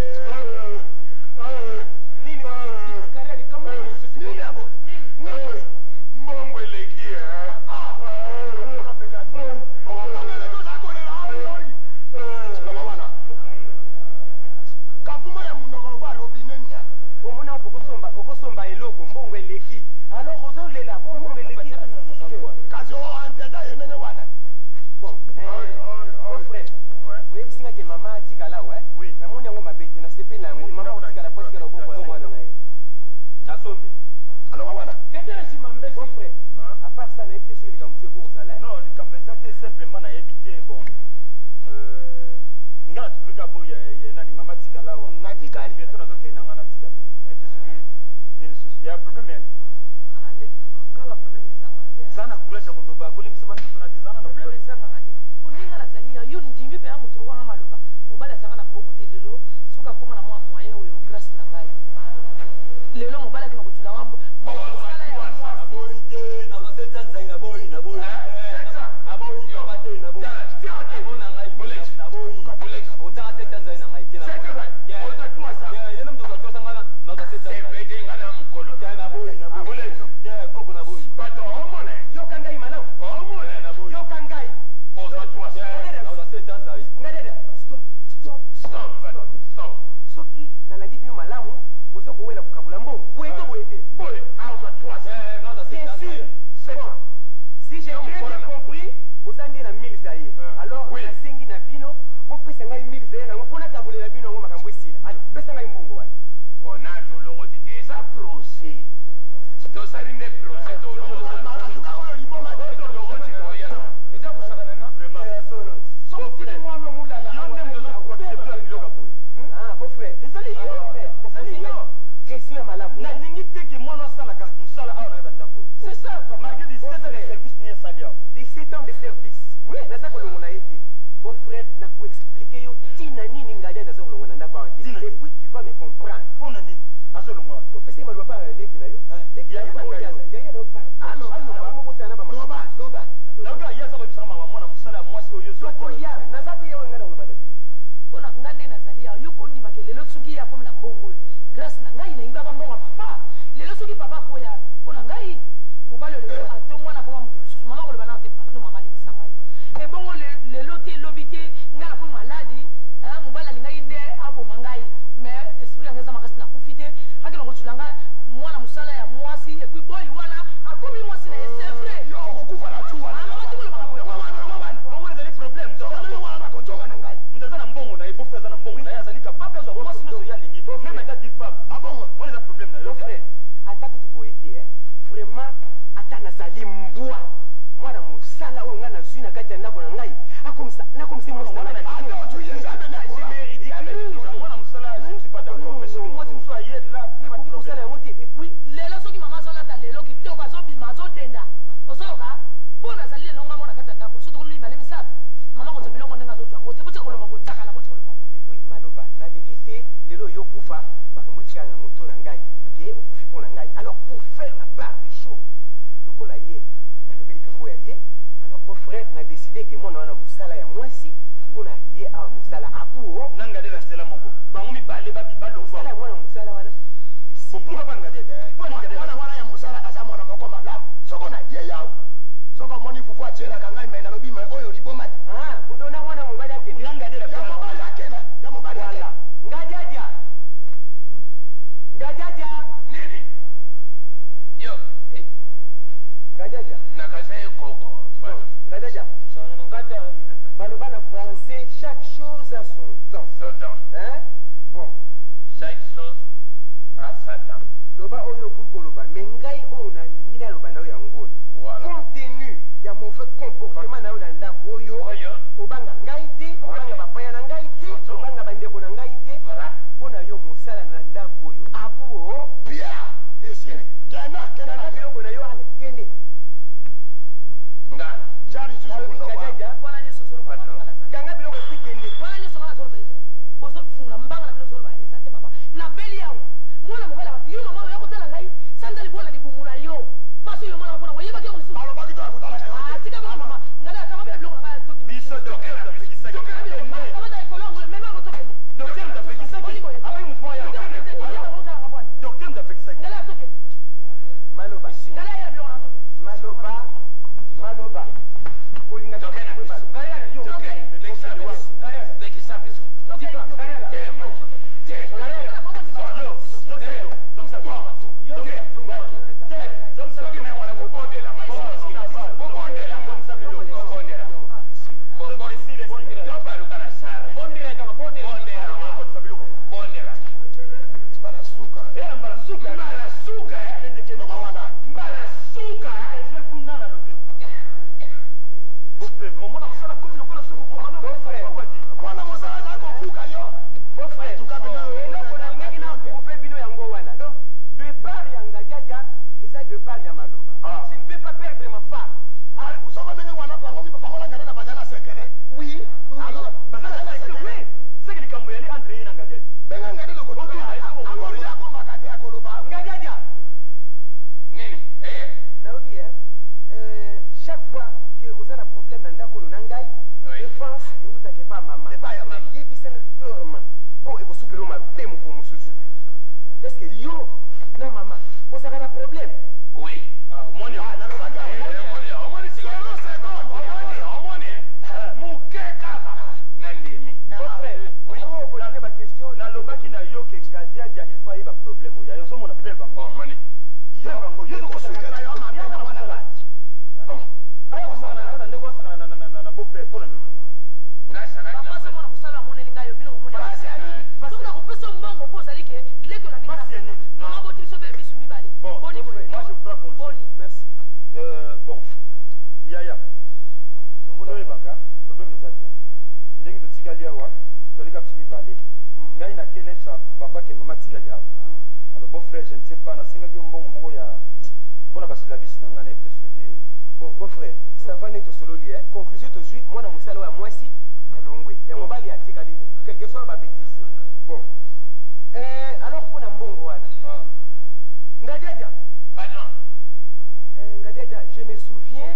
oyebi singa ke mama atikala wa Oui. namoni yango mabete na sepeli na yango mama otikala po atikala oboko ya mwana na ye nasombi alors wana Kendele nsima mbesi. bon frère à part ça nayebi te soki likambo mosusu ekokozala non likambo eza te simplement nayebi te bon nga na tuvika boya nani mama tikala awa natikali bientôt nazokende na nga natika pe nayebi te soki nini susu ya problème ya za na courage ya koloba akolemisa bantutu na te zana na courage oninga nazali ya yo ndimi mpe ya moto lokwanga maloba mobali azalaka na mbongo te lelo soki akóma na mwa moyen oyo grâce na ngai lelo mobali akenda kozula mwa mosala ya mwasi Aboyi te, na baseta nzai na boyi, na boyi. Aboyi to bate na boyi. Abona ngai na boyi. Otaka seta nzai na ngai te na boyi. Yena mtu zatosha ngana na baseta nzai. Sepete ngana mukolo. Na boyi, na boyi. Koko na boyi. Bato omone. yoka ngai malamu Omone na boyi. yoka ngai Ozatwa. Na baseta nzai. ngadeda stop stop Stop. Stop. soki nalandi bino malamu boza kowela kokabula mbongo boye te boye te Boy, ozatwa. Na baseta bien sûr nzai. bon si j'ai très bien compris boza nde na 1000 zaire alors Oui. nasengi na bino bopesa ngai 1000 zaire yango mpo nakabulela bino yango makambo esila ale pesa ngai mbongo wana Ona tologoti te eza procès. Tosali nde procès tologoti. atuka oyo liboma te Tologoti toyana. Eza kusakana na. sokotiki mwana omulala yo nde moto aza koaccepte na biloko ya boye ah beau frère ezali yo ezali yo question ya malamu nalingi te ke mwana asalaka mosala awa nakata ndako c'est ça malgré 17 ans de service ni esali awa 17 ans de service oui naza kolongola ye te bon frère nakoexplike yo ntina nini ngadi aza kolongola na ndako awa te Ntina et nini? puis tu vas me comprendre mpo na nini azolongwa wapi opesi maloba pa leki na yo leki yaya na ngai yo. yaya na yo mobosana na bamakambo loba nayoka ye aza koyebisaka mama mwana mosala ya mwasi oyo sokoya naza te oyo ngai na koloba na bino mpo na nga nde nazali awa yo kondimaka lelo soki ye akomi na mbongo oyo grâce na ngai nayibaka mbongo ya papa lelo soki papa akoya mpo na ngai mobali oyo lelo ato mwana akoma moto mosusu mama koloba nanga te pardon mama alimisa ngai ebongo lelo te elobi te ngai nakomi maladi mobali alingaki nde aboma ngai mais esprit yango eza makasi nakufi te akenda kozula ngai mwana mosala ya mwasi epuis boyi wana akomi mwasi na ye c'est vrai yo okokufa na tu wana bongo ezali problème wana bakotonga na ngai moto aza na mbongo na ye bofe aza na mbongo na ye azali capable azwa mwasi nyonso ye alingi même ata di femme abongo wana eza problème na yo bon frère ata kutu boye te vraiment ata nazali mbwa mwana mosala oyo ngai nazwi na kati ya ndako na ngai nakomisi mwasi na ngai ata otuye nzambe na mwana mosala je ne suis pas d'accord mais soki mwasi mosusu aye là nakoki kosala yango te et puis lelo soki mama azolata lelo kitoko azobima azodenda ozoyoka mpo nazali lelo nga mona kati ya ndako so tokomi mibale misato mama kozwa biloko ndenge azozwa yango te botika koloba botakala botika koloba bo et puis maloba nalingi te lelo oyo okufa makambo etikala na moto na ngai ke okufi mpo na ngai alors pour faire la part des choses lokola ye nalobi likambo ya ye alors mon frère na décidé ke mwana wana mosala ya mwasi mpo na ye awa mosala apuo nanga nde na nzela moko bango mibale balongwa mosala ya mwana mosala wana pourquoi banga te mwana wana ya mosala aza mwana moko malamu soko na ye yawo soko omoni fufu atielaka ngai me nalobi me oyo liboma te ah bodona mwana mobali akende nanga nde ya mobali akena ya mobali voilà akena ngadiadia ngadiadia Nini? Yo, ngadiadia nakasa ekoko. ngadiadia Sana na ngata. baloba na français chaque chose a son temps Satan. hein bon Chaque chose a Satan. loba oyo okoki koloba me ngai oyo nalingi naloba na yo yango Voilà. compte tenu ya mauvais comportement na yo na ndako oyo Oyo. obanga ngai te obanga bapaya na ngai te Soso. obanga bandeko na ngai te Voilà. mpo na yo mosala na ndako oyo apuo bia esili kena kena kanga na yo biloko na yo ale kende Nga. jari susu nalobi munoko ngadiadia wana nyonso ozoloba Pardon. mama nazali kanga biloko ekwi kende wana nyonso nga nazoloba bozofungula mbanga na bino ozoloba eza te mama nabeli awa mwana mobali abati yo mama oya kotala ngai sanza libwana libumu na yo pasi oyo mwana wapona oyebaki yango lisusu balobaki to ya kotala na yo te atika bana mama ngala akanga bela biloko na ngai toki biso Tokela biso. conséquence eutake pa mama epai ya mama yebisanga clairement oyo ekosukela mabe moko mosusu est ce que yo na mama kozaka na problème Oui. Omoni nalobaki opone baquestion nalobaki na yo ke ngadiadia il faut ayeba problème oyo yayo ozomona bel bango ndeko osakana na beau-frère mpo na nini papa se mwana mosala amoneli ngai yo bino komoni soki nakopesa mbongo mpo ozali ke leki olanda boti biso be misu mibale Bon, boni boye moi je ferai congé. boni merci Bon, Yaya, toyebaka problème eza te ndenge totikali awa toleka biso mibale ngai nakelesa papa ke mama tikali awa alors beau frère je ne sais pas nasengaki yo mbongo moko ya mpona basilabisi na ngai nayebi te soki bon beau frère ça va neti tosololi conclusion tozwi mwana mosala oyo ya mwasi ya longwe ya mobali atikali quelque soit babétise bon alors mpona mbongo wana ngadiadia ngadiadia je me souviens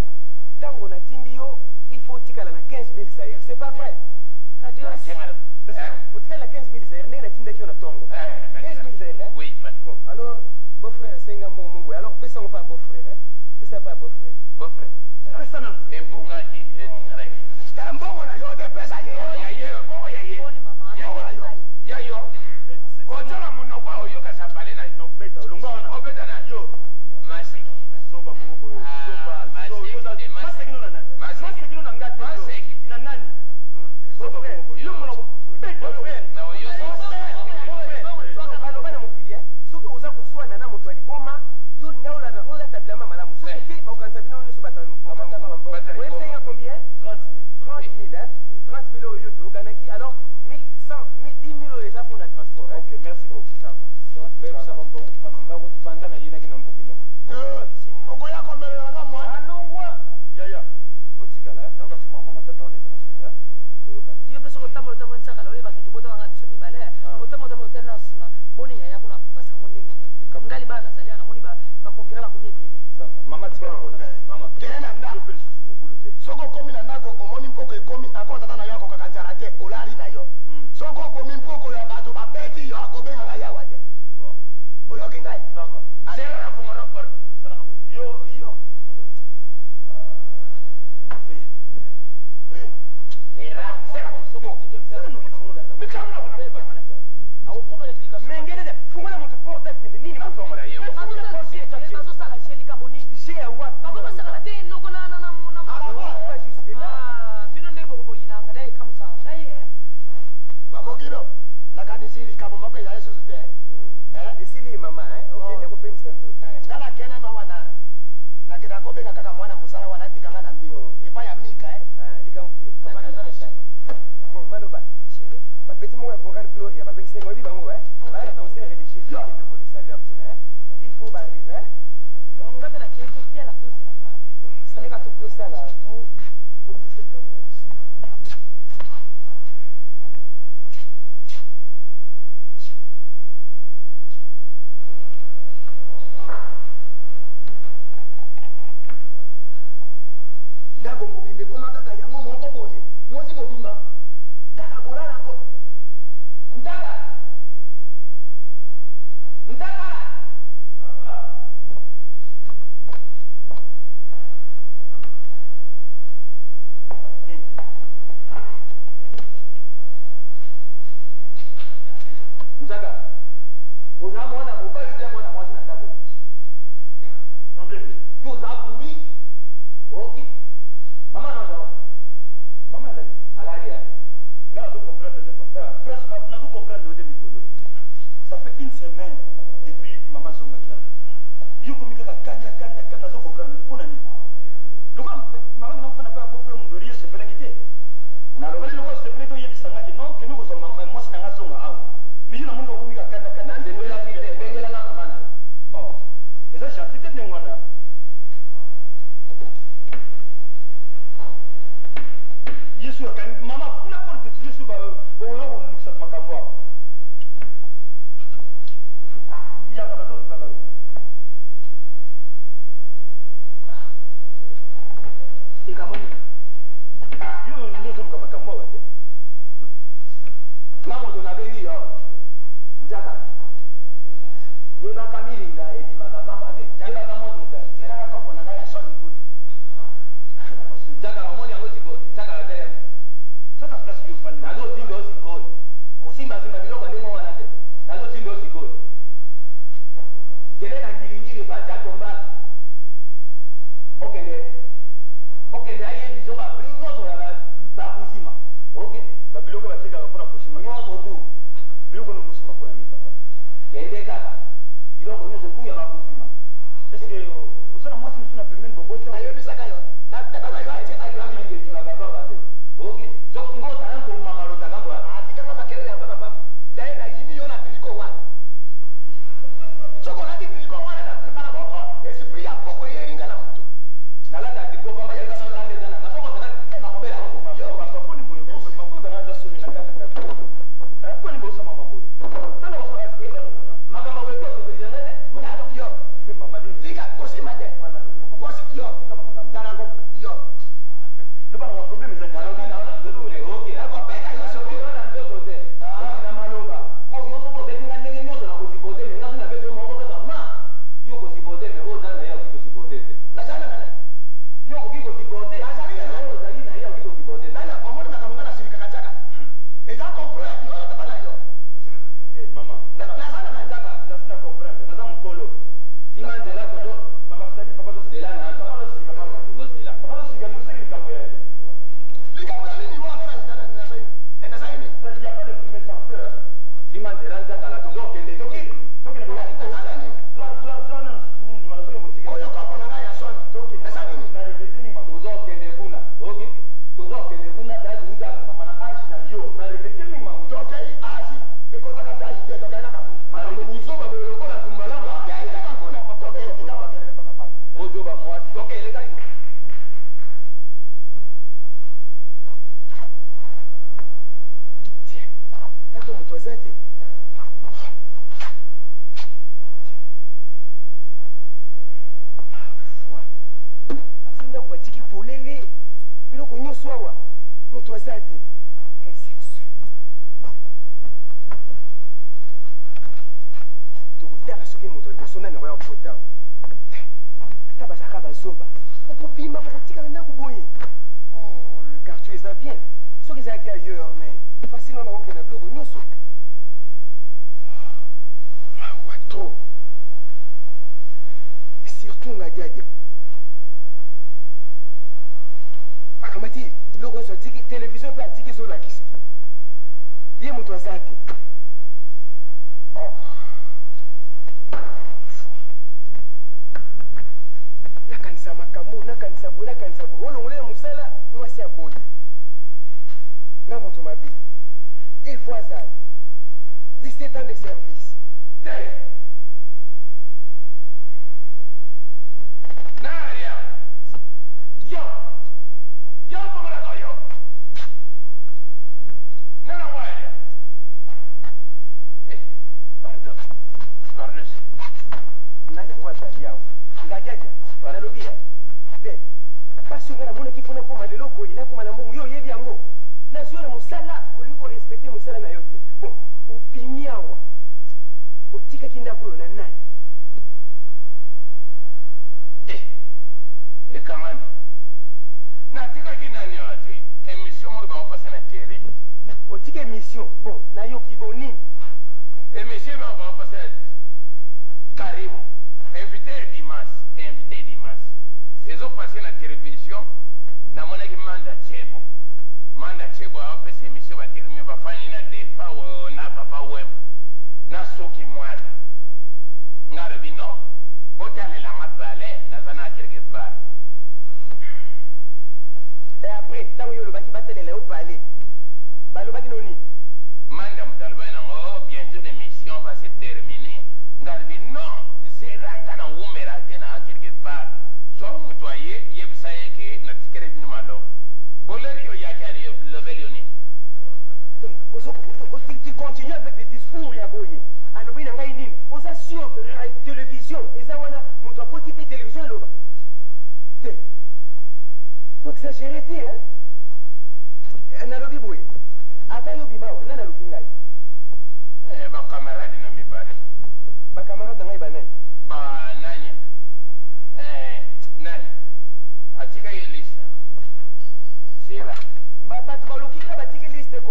ntango natindi yo il faut otikala na 15 000 zaire c'est pas vrai otikali na 15 000 zaire ndenge natindaki yo na ntongo 15 000 zaire Oui, bon alors beau frère asenga mbongo moboye alors pesango mpa beau frère pesa mpa beau frère Boffre. pesa na Ebungaki, etingaki. mbongo na yo te pesa ye boni mama Yayo. Ozala munoko oyoka sapale na non beta olongo wana obeta na yo maseki. zoba moko boyo maseki no na nani maseki no na ngate yo na nani zoba moko boyo yo mona beta frère Na oyo baloba na mokili soki oza kozwana na moto ya liboma yo naolaka ozatabilama malamu soki te bakokanisa bino nyonso oyebisanga combien 30 000 30 000 oyo toyokanaki alors 10 000 oyo eza mpona transport ok merci beaucoup ça va banda na yelaki na mbuki loko okoya komelelanga mwana alongwa Yaya otikala nayoka ti mama matata wana ezala suka toyokani yo mpe soki otambola otambola ntiakala oyebaki tobotawanga biso mibale otambola otambola otali na nsima boni yaya kuna pasa yango ndenge nini ngai libala nazali awa namoni bakonkira bakomi ebele mama tikala mpona mama kende na ndako pe lisusu mobulu te soki okomi na ndako omoni mpoko ekomi ako tata na yo akokaka nzala te olali na yo soki okomi mpoko ya bato babeti yo akobenga ngai awa te bon oyoki ngai ça va Zero na fungoro por. yo Lera. mengelele fungola moto porte apinde nini Afongola yemo. bazosala je likambo nini je ya wapi bakobasakala te eloko pas jusque là bino nde bokoboyinanga nde ekamusaka ngai bakokino nakanisi likambo moko ezali susu te esili mama okende kopemisa nzoto nga nakende no awa nakenda kobenga kaka mwana mosala wana atikanga na mbino epai ya mika likambo te bon maloba bapeti moko ya choral gloria babengisenga oyebi bango baya conseil religieux okende koleksalia mpuna il faut nga mpe nakei kotiala tozelaka saleka tosala tobisa likambo na biso ndako mobimba ekoma kaka yango moko boye mwasi mobimba kaka kolalako ntaka ntaka oza mwana mobali te mwana mwasi na ndako problème yo oza bumi oki mama nazo mama alali nga nazo comprendre te papa franchement nazo comprendre yo te mikolo ça fait une semaine depuis mama zongaki awa yo komi kaka kanda nazo comprendre te mpona nini lokola mama ngana kofanda mpe ya bofre mondori yo sepelaki te fali lokola sepele te oyebisangaki non kemi kozwa mwasi na nga zonga awa mais yo namoni okomi kaka kanda bengelanga mama na eza gentil te ndenge wana yesu akani mama n'importe yesu oyo kolukisa makambo awa yaka bazolukaka yo likambo yo nde ozoluka makambo nazotinda osikoyo kosimbasimba biloko ndenge wana te nazotinda osikoyo kende na ngilingili mpa tia tombala okende aye biso babri nyonso ya bakusima ok babiloko batekaka mpona kusima nyonso tu biloko nomusima mpo ya nini papa kende kaka biloko nyonso tu ya bakusima estce oza na mwasi mosu na pembeni bobote ayebisaka yo ok soki ngozala nkoma malotaka mbwa atikanga makelele ya papa papa daye nayini yo na triko wana soko olati triko wana na bala moko esprit ya poko eyeringa na motu nalata triko pamba tekanaande eza nanga soko ozala makobela papa mponi boye makozana aza soni na katakata mponi bosama maboye tala eza na mona makambo weke osepelizanga te yo ibe mamadi tika kosima te yo tarako yo nobana maproblème eza nakopeka yo soki na maloba po yo soko obetinga ndenge nyonso na kosipote me ngaso na beto moko kaka ma yo kosipote me oyo oza na ye oki kosipote te nazala nana yo okoki kosipote oyo ozali na ye oki kosipote te nana omoni makambo nga nasilikaka tiaka eza comprendre oyo taba na yo mama nazala nana nasina comprendre naza mokolo sima nzela kozo mama sadi papa zela na papa zosilika papa ozela papa zosilika toseki likambo ya likambo ya nini wana nazali nini il y a pas de fumée sans feu sima nzela nzakala tozokende toki nazala nini oyo kopo na ngai ya soni eza nini tozokende kuna ok tozokende kuna tayari uzaka tokei asi ekotaka tai te tokei kaka makambo buzoba boye lokola tumbalanga tokei kaka kuna tokei tika makelele papa ozoba mwasi tokelekali tiens ntango moto aza te azo ndako batiki polele biloko nyonso awa moto aza te tokotala soki moto liboso nani akoya kokota awa ata bazalaka bazoba okobima kokotikaka ndako boye oh le quartier eza bien soki ezalaki ailleurs mais facilement bakokenda biloko nyonso watro surtout ngadiadia akamati biloko nyonso atiki televizio mpe atiki ezolakisa ye moto aza te nakanisa makambo nakanisa boye olongolela mosala mwasi ya boye nga moto mabe il faut azala 17 ans de service Naria! Yo fongola koyo! Nana waria! Pardon. nani yango azali awa ngadiadia nalobi te pasi onga namonaki mpo nakoma lelo boye nakoma na mbongo yo oyebi yango nazwi yo na mosala olingi korespecte mosala na yo te bon opimi awa otikaki ndako oyo na nani Ekamani. Natikaki nani ati émission moko baopasa na télé. otiki émission bon nayoki bo nini Émission moko baopasa karibu. Invité dimanche. Ezopase na télévision namonaki Manda Chebo aopesa émission baterimi bafani na defa na papa web na soki mwana ngalobi no botalelanga pale naza na quelque part. et après ntango yo olobaki batalela yo pale balobaki no nini Manda mutaloba nango bientôt l'émission va se terminer ngalobi non zeranga na wumera te na quelque part so mutu aye yebisa ye ke natikele bino maloba boleri yo yaki ali lobeli yo nini donc tu continues avec des discours ya boye alobi na ngai nini oza sur télévision eza wana moto akoti mpe télévision eloba te toexagere te nalobi boye ata yo bima awa nani aluki ngai bakamarade na mibale bakamarade na ngai banani banani nani atika ye liste zera bato baluki ngai batiki liste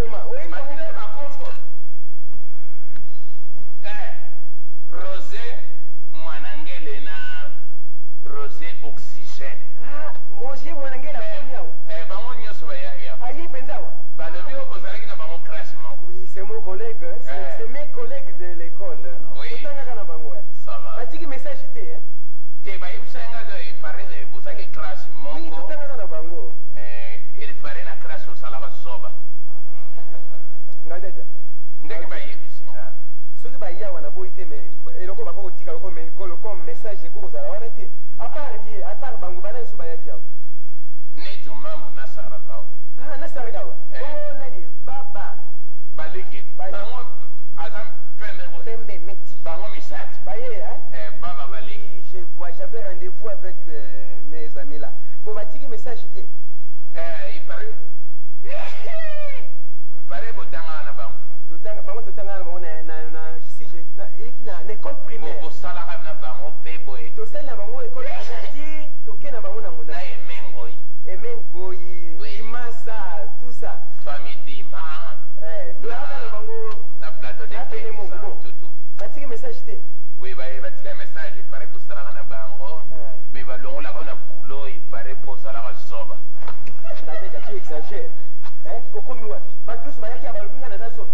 Roger Mwanangela Komiao. Bango nyonso bayaya. Ayi penzawa. Balobi oyo bozalaki na bango classe moko. Oui, c'est mon collègue, c'est mes collègues de l'école. Oui. Totanga na bango. Ça va. Batiki message te, hein. Te bayebisaki nga ipare bozalaki classe moko. Oui, totanga na bango. Il fallait na classe osalaka zoba. Ngadeta. Ndenge bayebisi nga. Soki bayawa na boyi te mais eloko bako kotika comme message ekozala wana te. À part bango bana so bayaki awa. Neti mamu nasarakawa. Ah, nasarakawa. Oh nani baba. Baliki. Bango azam Pembe meti. Bango misati. Baye hein? Baba baliki. Je vois, j'avais rendez-vous avec mes amis là. Bon batiki message te. Il paraît botanga na bango. Totanga na bango na école primaire. Bo salaka na bango pe boy. To sel na bango école primaire. To ke na bango na mona. Na emengoyi. Emengoyi, Imasa, tout ça. Famille Dima. To na bango na plateau de tout. Batiki message te. Oui, batiki message il paraît bosalaka na bango. Mais balongola ko na boulot il paraît bosalaka zoba. Tu exagères. Hein? Okomi wapi? Patrice bayaki abalobinga na zazo.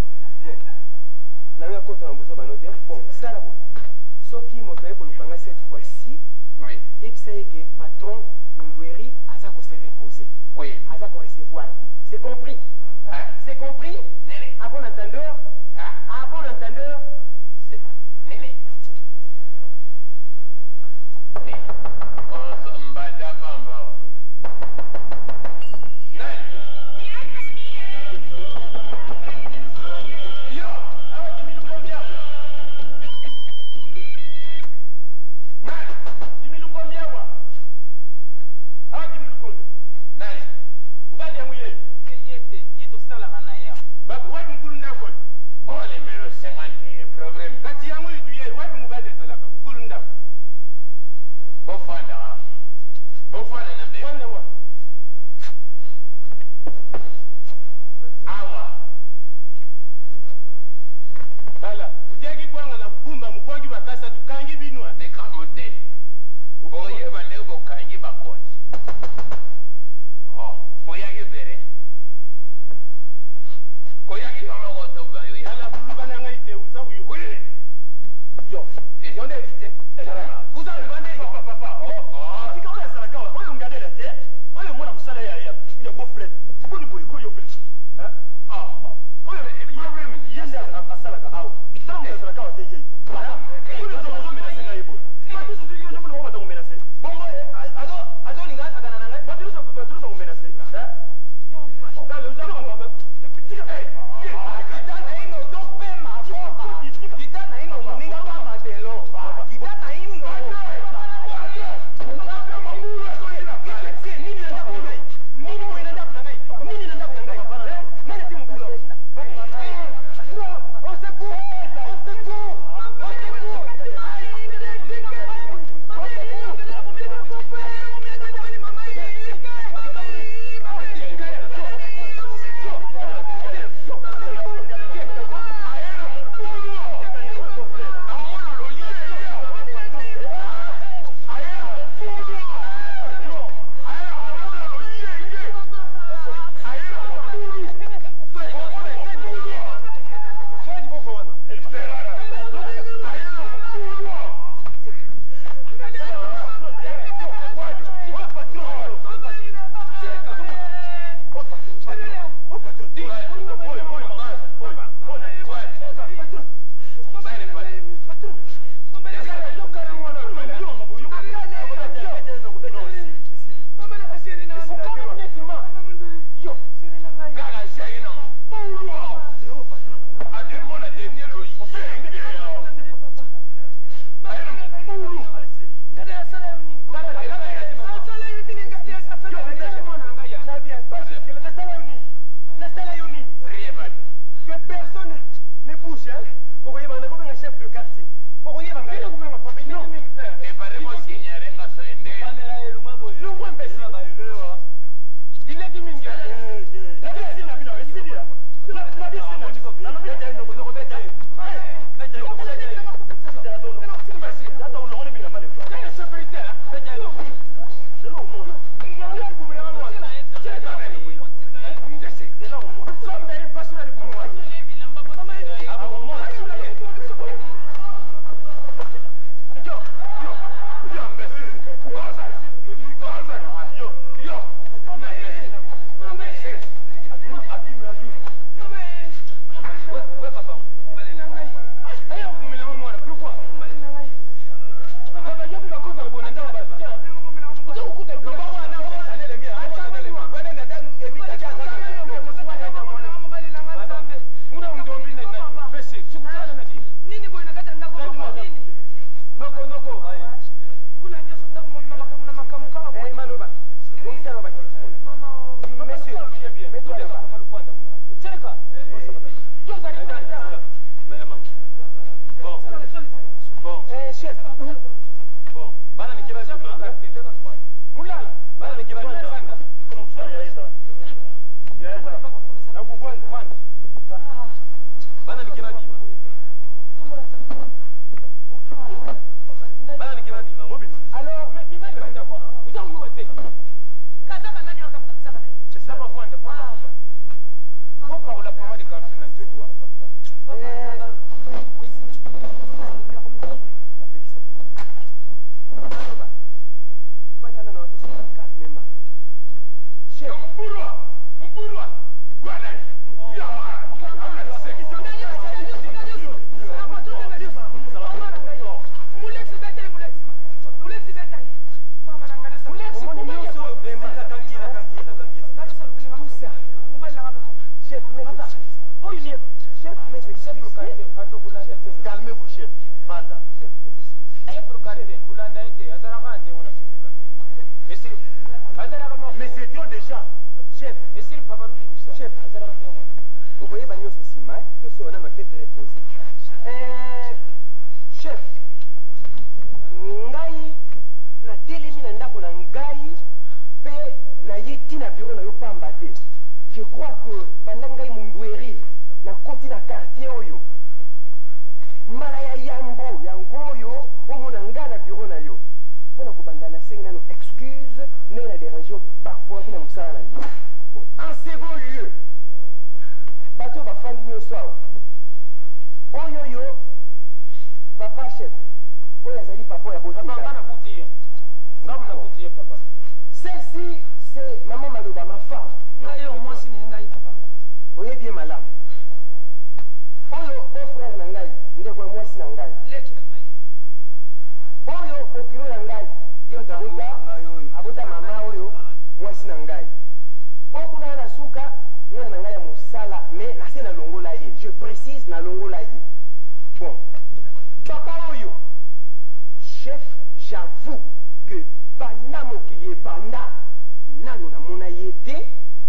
Nanga kota na bozo banote. Bon, ça là bon. Soki moto ayeko lukanga cette fois-ci. Oui. Yebisa yeke patron Mungweri aza ko se reposer. Oui. Aza ko recevoir. C'est compris? Hein? C'est compris? Nene. À bon entendeur? Hein? À bon entendeur? C'est Nene. Oui. Mbada bamba. Bon. Chef. Bon. Bana ni kiba bima. Mulala. Bana ni kiba bima. Bana ni kiba bima. Bana ni kiba bima. Mobile. Alors, mais bima banda ko. Uza uyukote. Kaza kanani wakama kaza kanani. Ça va vendre, vendre. Faut pas la pomme de café dans tout toi. Chef. Calmez-vous, chef. Banda. Mais c'est trop déjà. Chef. Chef. Vous voyez, Bagnos aussi, mais tout ce qu'on a tête reposée. Chef. Ngai na telemi na ndako na ngai pe na yeti na bureau na yo pamba te. Je crois que pendant ngai mundweri na koti na quartier oyo. Mbala ya yambo yango oyo omona nga na bureau na yo. Pona kobandana sengi nano excuse ne na déranger parfois kina musala na yo. Bon, en second lieu, bato bafandi nyonso awa. Oyo yo papa chef. Oyo azali papa ya botinga. Celle-ci c'est maman Maloba, ma femme. Oye bien malamu. Oyo beau-frère na ngai ndeko ya mwasi na ngai. Oyo bokilo na ngai yota abota mama oyo mwasi na ngai. Okuna na suka mwana na ngai ya mosala mais na se na longola ye. Je précise na longola ye. Bon. Papa oyo chef, j'avoue que banda mokili ebanda nano namona ye te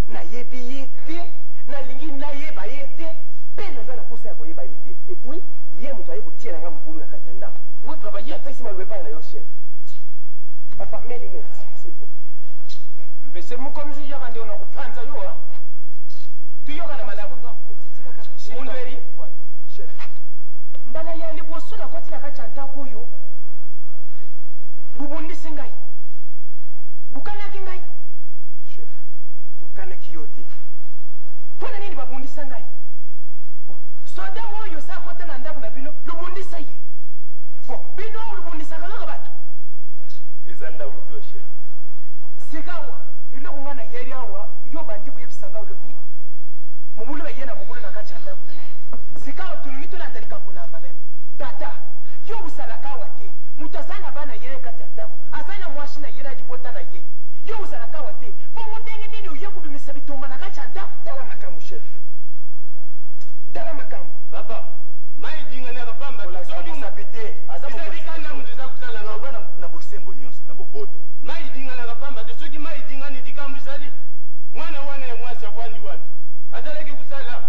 nayebi ye te nalingi nayeba ye te mpe naza na posa ya koyeba ye te et puis ye moto aye kotia na nga mobulu na kati ya ndako oui papa ye apesi maloba epai na yo chef papa mes lunettes s'il vous mpese mukomzi yaka ndio nakupanza yo tuyoka na malabu mundweri chef mbala ya liboso na koti na kati ya ndako oyo bubundisi ngai bukanaki ngai chef tokanaki yo te mpona nini babundisa ngai soda oyo sa kota na ndako na bino lobundisa ye bo bino lobundisaka kaka bato eza ndako to chef. sika awa eloko ngai na yeri awa yo bandi boyebisa ngai olobi mobulu baye na mobulu na kati ya ndako na ye sika awa tolungi tolanda likambo na maleme tata yo osalaka awa te moto aza na bana ye kati ya ndako aza na mwasi na ye na libota na ye yo ozalaka awa te bongo ndenge nini oye kobimisa bitumba na kati ya ndako tala makambo chef tala makambo Papa, mai dinga na kapamba soki musapite. Ezalika mutu eza kusala na bana na bosembo nyonso na boboto. mai dinga na kapamba te soki mai dinga ni likambo ezali mwana wana ya mwasi avandi wana azalaki kusala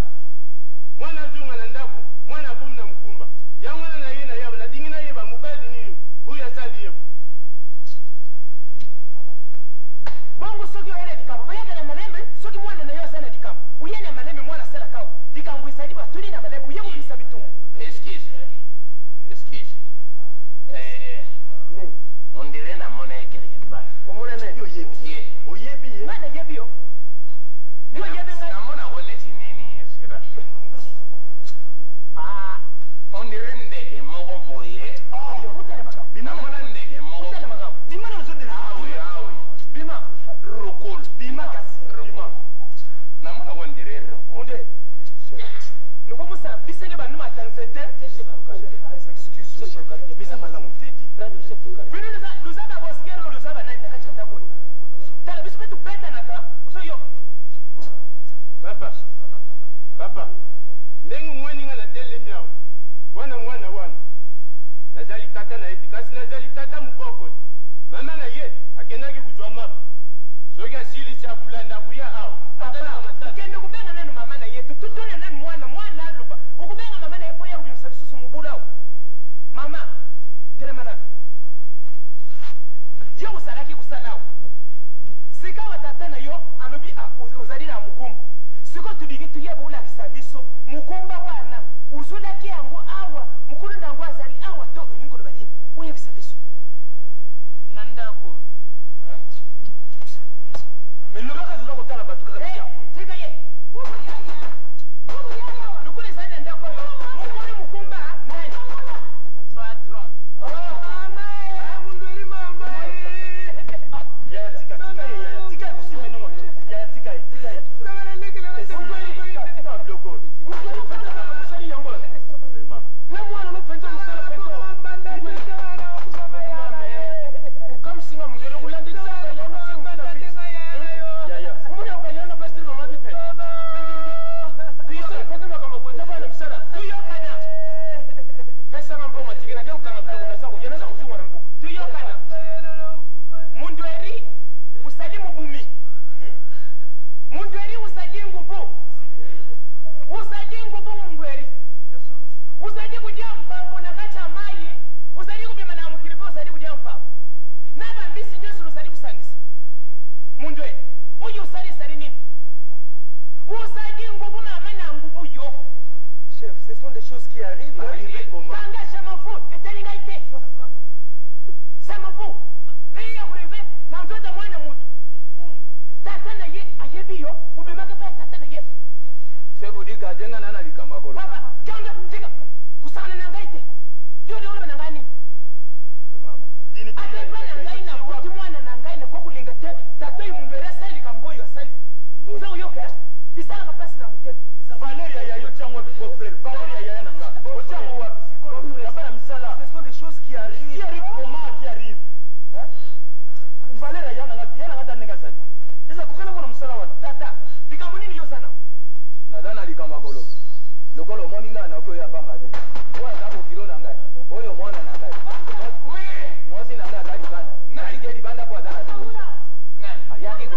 mwana azunga na ndako mwana abomi na mkumba ya mwana na ye na yaba nadingi na yeba mobali nini oyo asali yebo bongo soki oyena likambo bayaka na malembe soki mwana na yo aza na likambo oye na malembe mwana asalaka awa likambo ezali batuli na malembe oye kobimisa bitumba excuse nini ondire namona ekele ba omona nani Yo yebi. Oyebi ye. ngai nayebi yo yo oyebi ngai namona koneti nini esira ondire ndege moko boye utele makambo namona ndege moko utele makambo Bima na zondela. awe bima rokol Bima kasi. Bima. namona kondire rokol onde chef lokomusa bisenge bandu matanzete excuse chef Misa malamu tedi. bino luza babosikere lo luza banani na kati ya ndako oyo tala biso mpe tubetanaka ozoyoka papa ndenge mwani nga natelemi awa wana mwana wana nazali tata na ye te kasi nazali tata mokokoli mama na ye akendaki kozwa mapa soki asilisi akolanda akuya awa azalaka matata okende kubenga nanu mama na ye tututuna nanu mwana aloba okubenga mama na ye po ya kobimisa lisusu mobulu awa mama uzolaki yango awa mokolo nango azali awa to olingi koloba nini oyebisa biso na ndako me lobaka toza kotala bato kaka tika ye lokola ezali na ndako oyo mokolo mokumba patron mundweli mama yaya tika ye kosime nongo yaya tika ye tika biloko mosali yango vraiment na mwana no penza mosala penza ukamsinga mundweli okulandisa yaya umuna ubayona pastri mama bipe tuyokana peke makambo kwe na bana msala tuyokana pesa mambo matikena ke ukanga biloko na sako yana sako tungwa na mbuka tuyokana mundweri usali mubumi mundweri usali ngubu mundweri usali kudia mpambo na kacha mayi usali kubima na mukiripo usali kudia mpambo na bambisi nyesu usali kusangisa mundweri uyu usali nini usali ngubu mama na ngubu yo Chef, ce sont des choses qui arrivent. Tanga chamafu etalinga ite chamafu iya kureve na mtoto mwana mutu tata na ye ayebi yo ubimaka pa tata na ye Chef, dit gajenga nana likambakolo. papa kanga tika kusana na ngaite yo de ule na ngani ate bana ngai na kuti mwana na ngai na kokulinga te tata imumbere sali kamboyo sali zo yoka isala ka place na mutema Valeria yayo tiango bi frère Valeria yaya nanga otiango wapi sikoyo nabana misala Ce sont des choses qui qui arrivent. arrive comment qui arrive hein Valeria yaya nanga tanenga sali eza kokana mona musala wana tata likambo nini yo sana Nadana likambakolo. Lokolo moninga na okyo ya pamba te. Oya zako kilo na ngai. Oyo mwana na ngai. Mosi na ngai zali banda. Na igeli banda kwa zana tu. Ayaki go.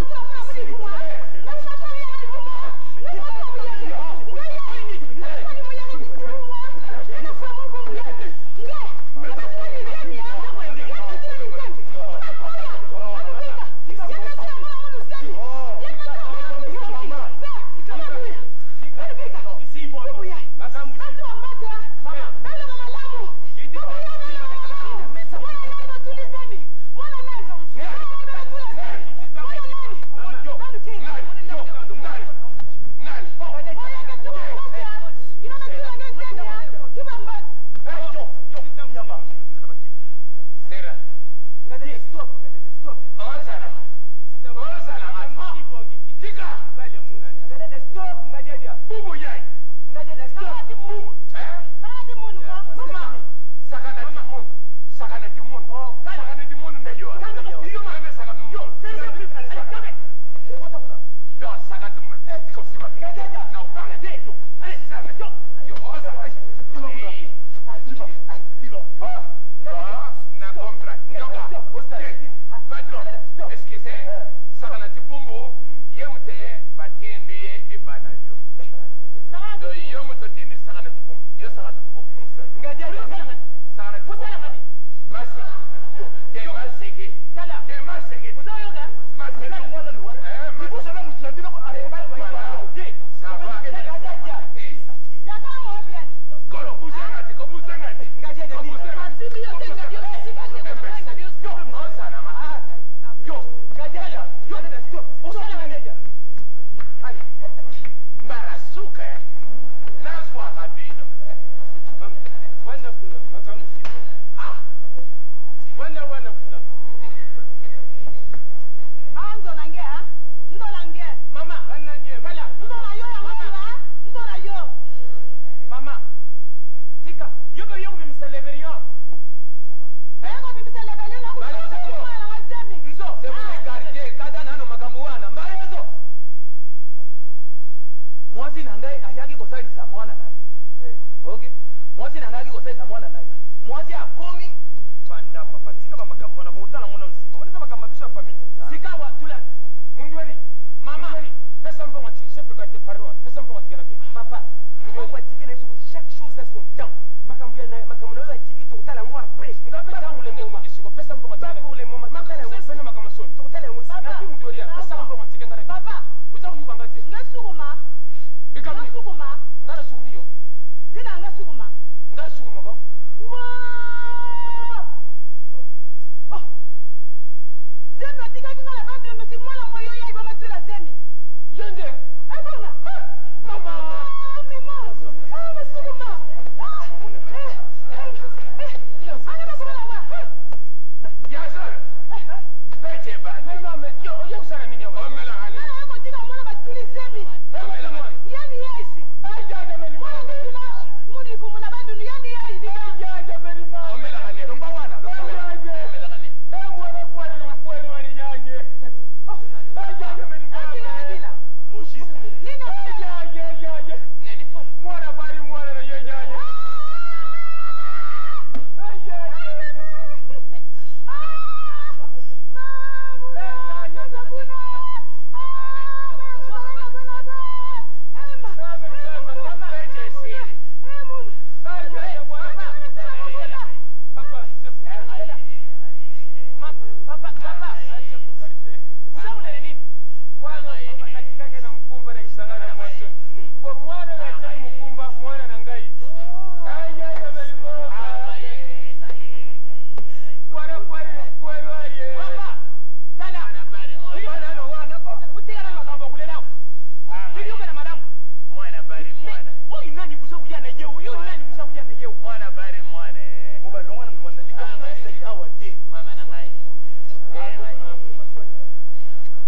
musa kujana yeu yo nani musa kujana yeu mwana bari mwana mubalonga ngwana likamuna ezali awa te mama na ngai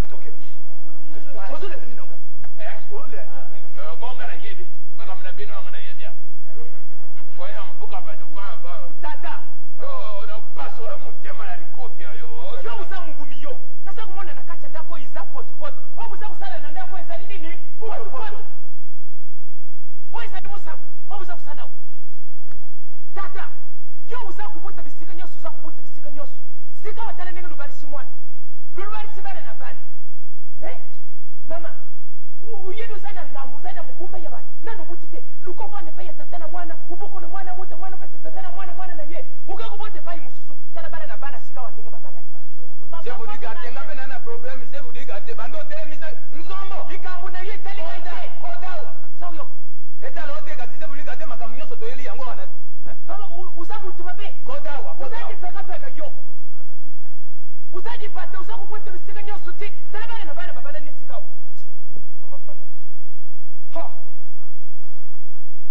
toke ozole nini nanga ozole bonga na yebi makamna bino ngana yebia kwa hiyo mvuka bado kwa tata yo na paso na mutema na likofia yo yo musa mugumi yo nasa kumona nakacha ndako iza pot o musa kusala na ndako ezali nini pot o ezali musa o musa kusala tata yo musa kubuta bisika nyoso za kubuta bisika nyoso sika watana ndenge lubali simwana lubali sibana na bani mama uyedo sana ngamu zana mukumba ya bani nano butite lukova ne paya tata na mwana uboko na mwana muta mwana pesa tata na mwana na ye ukakubote pai mususu tala bana na bana sika wandenge babana c'est vous dites que ngabe nana problème c'est vous dites que bando telemisa nzombo likambu na ye tali ngaite kodawa sawo eta lote kasi c'est vous dites que makamunyo soto eli yango wana mama uza mutu babe kodawa uzadi peka yo uzadi pata uza kubote bisika nyoso ti tala bana na bana babana ni sika mama fanda ha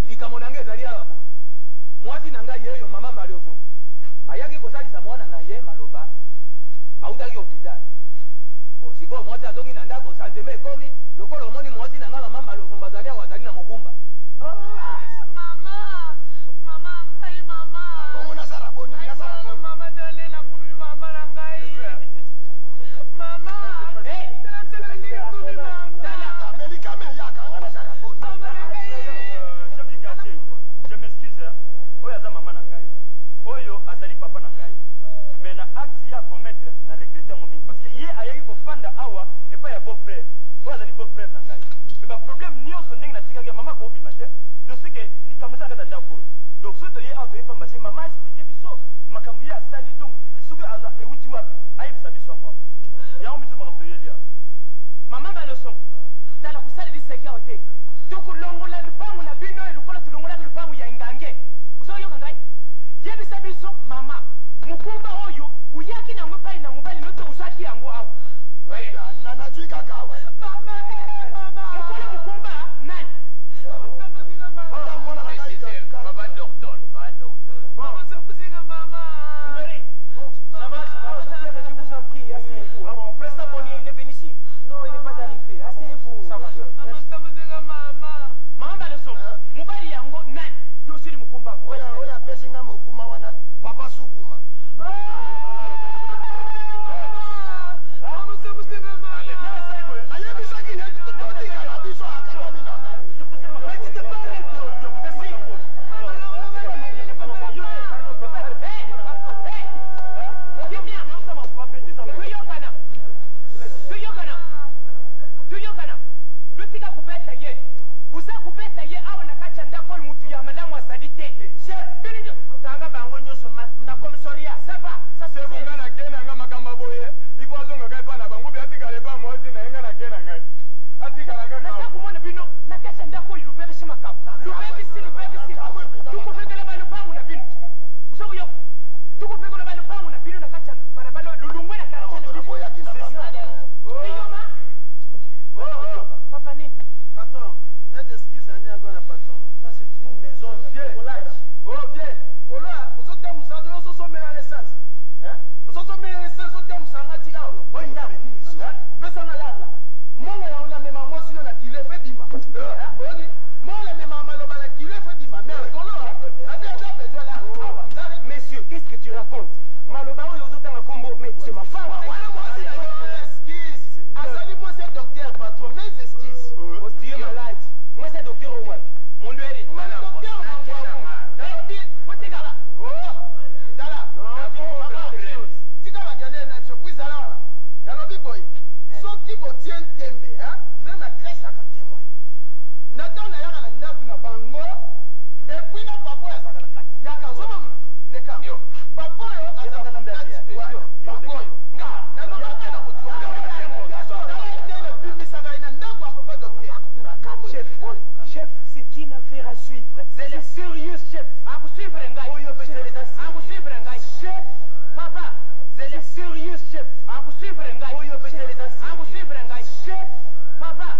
likambo na ngai ezali awa boye mwasi na ngai yeyo mama mbali ozungu ayaki kosalisa mwana na ye maloba autaki hôpital sikoyo mwasi azongi na ndako sanzeme ekomi lokola omoni mwasi na ngai mama mbali ozungu azali awa azali na mokumba mama ngai mama bongo nasala boni nasala boni mama tolela kumi mama na ngai mama amelika me yaka nga nasala boni chef du quartier je m'excuse oyo aza mama na ngai oyo azali papa na ngai mais na acte ya commettre na regrette yango mingi parce que ye ayaki kofanda awa epai ya beau frère oyo azali beau frère na ngai mais baproblème nyonso ndenge natikaki mama koobima te do seke likambo eza kata ndako oyo donc soki toye awa toyepamba te mama explike biso makambo ye asali donc soki euti wapi ayebisa biso yango awa yango biso makambo toyeli awa mama baloso tala kusalelisa ekao te tukulongola lupangu na bino elukola tulongolaki lupangu ya ngange uzoyoka ngai yebisa biso mama mukumba oyo uyaki nango pai na mobali noto usaki yango awa nazwi kaka awa mukolo mukumba nani oya mwana na ngai papa docteur Mberi, ça va, je vous en prie asseyez-vous Ah bon, Presta Boni, il est venu ici. non il n'est pas arrivé asseyez-vous Ça va. Mama baloso mobali yango nani yo sili mukumba oya apesi nga mokuma wana papa sukuma ayebisaki ye totikala biso akalami na ngai tuyokana lutika kubeta ye buza kubeta ye awa na kacha ndako mutu ya malamu asali te tanga bango nyonso na komisoria sava sebu nga na ke na nga makambo boye ifo azonga kai pa na bango bi atikala pa mwasi na ye nga na ke na ngai atikala nga nasa kumona bino na kacha ndako lubebisi makabu lubebisi tukuvekela balupangu na bino usokuyo tukuvekela balupangu na bino na kacha balabalo lulungwe na kacha na bino iyoma papa nini patron net excuse ani ago na patron ça c'est une maison vieille oh vieille oloa ozote musazo yo soso mena l'essence ososo mena l'essence ote musanga ti awo boy nda pesa na lala monga ya ona mema mosi na kile fe bima oni monga mema maloba na kile fe bima mais oloa ade ade besoin là messieurs qu'est-ce que tu racontes maloba oyo ozotanga kombo mais c'est ma femme excuse azali mo c'est docteur patron mes excuses tu es malade moi c'est docteur wapi mondweri docteur mangwamu nalobi otikala tala tikala gale na surprise ala wana nalobi boye soki botie ntembe mpe na crèche aka témoin na ntango nayaka na ndako na bango epui na papa oyo azalaka na kati yaka ozoma monaki leka papa oyo azalaka na kati papa oyo nga nalobaki na kotuabimisaka ye na ndako ya papa docteur chef c'est une affaire à suivre c'est sérieux chef akusuivre ngai akusuivre ngai chef papa c'est sérieux chef akusuivre ngai akusuivre ngai chef papa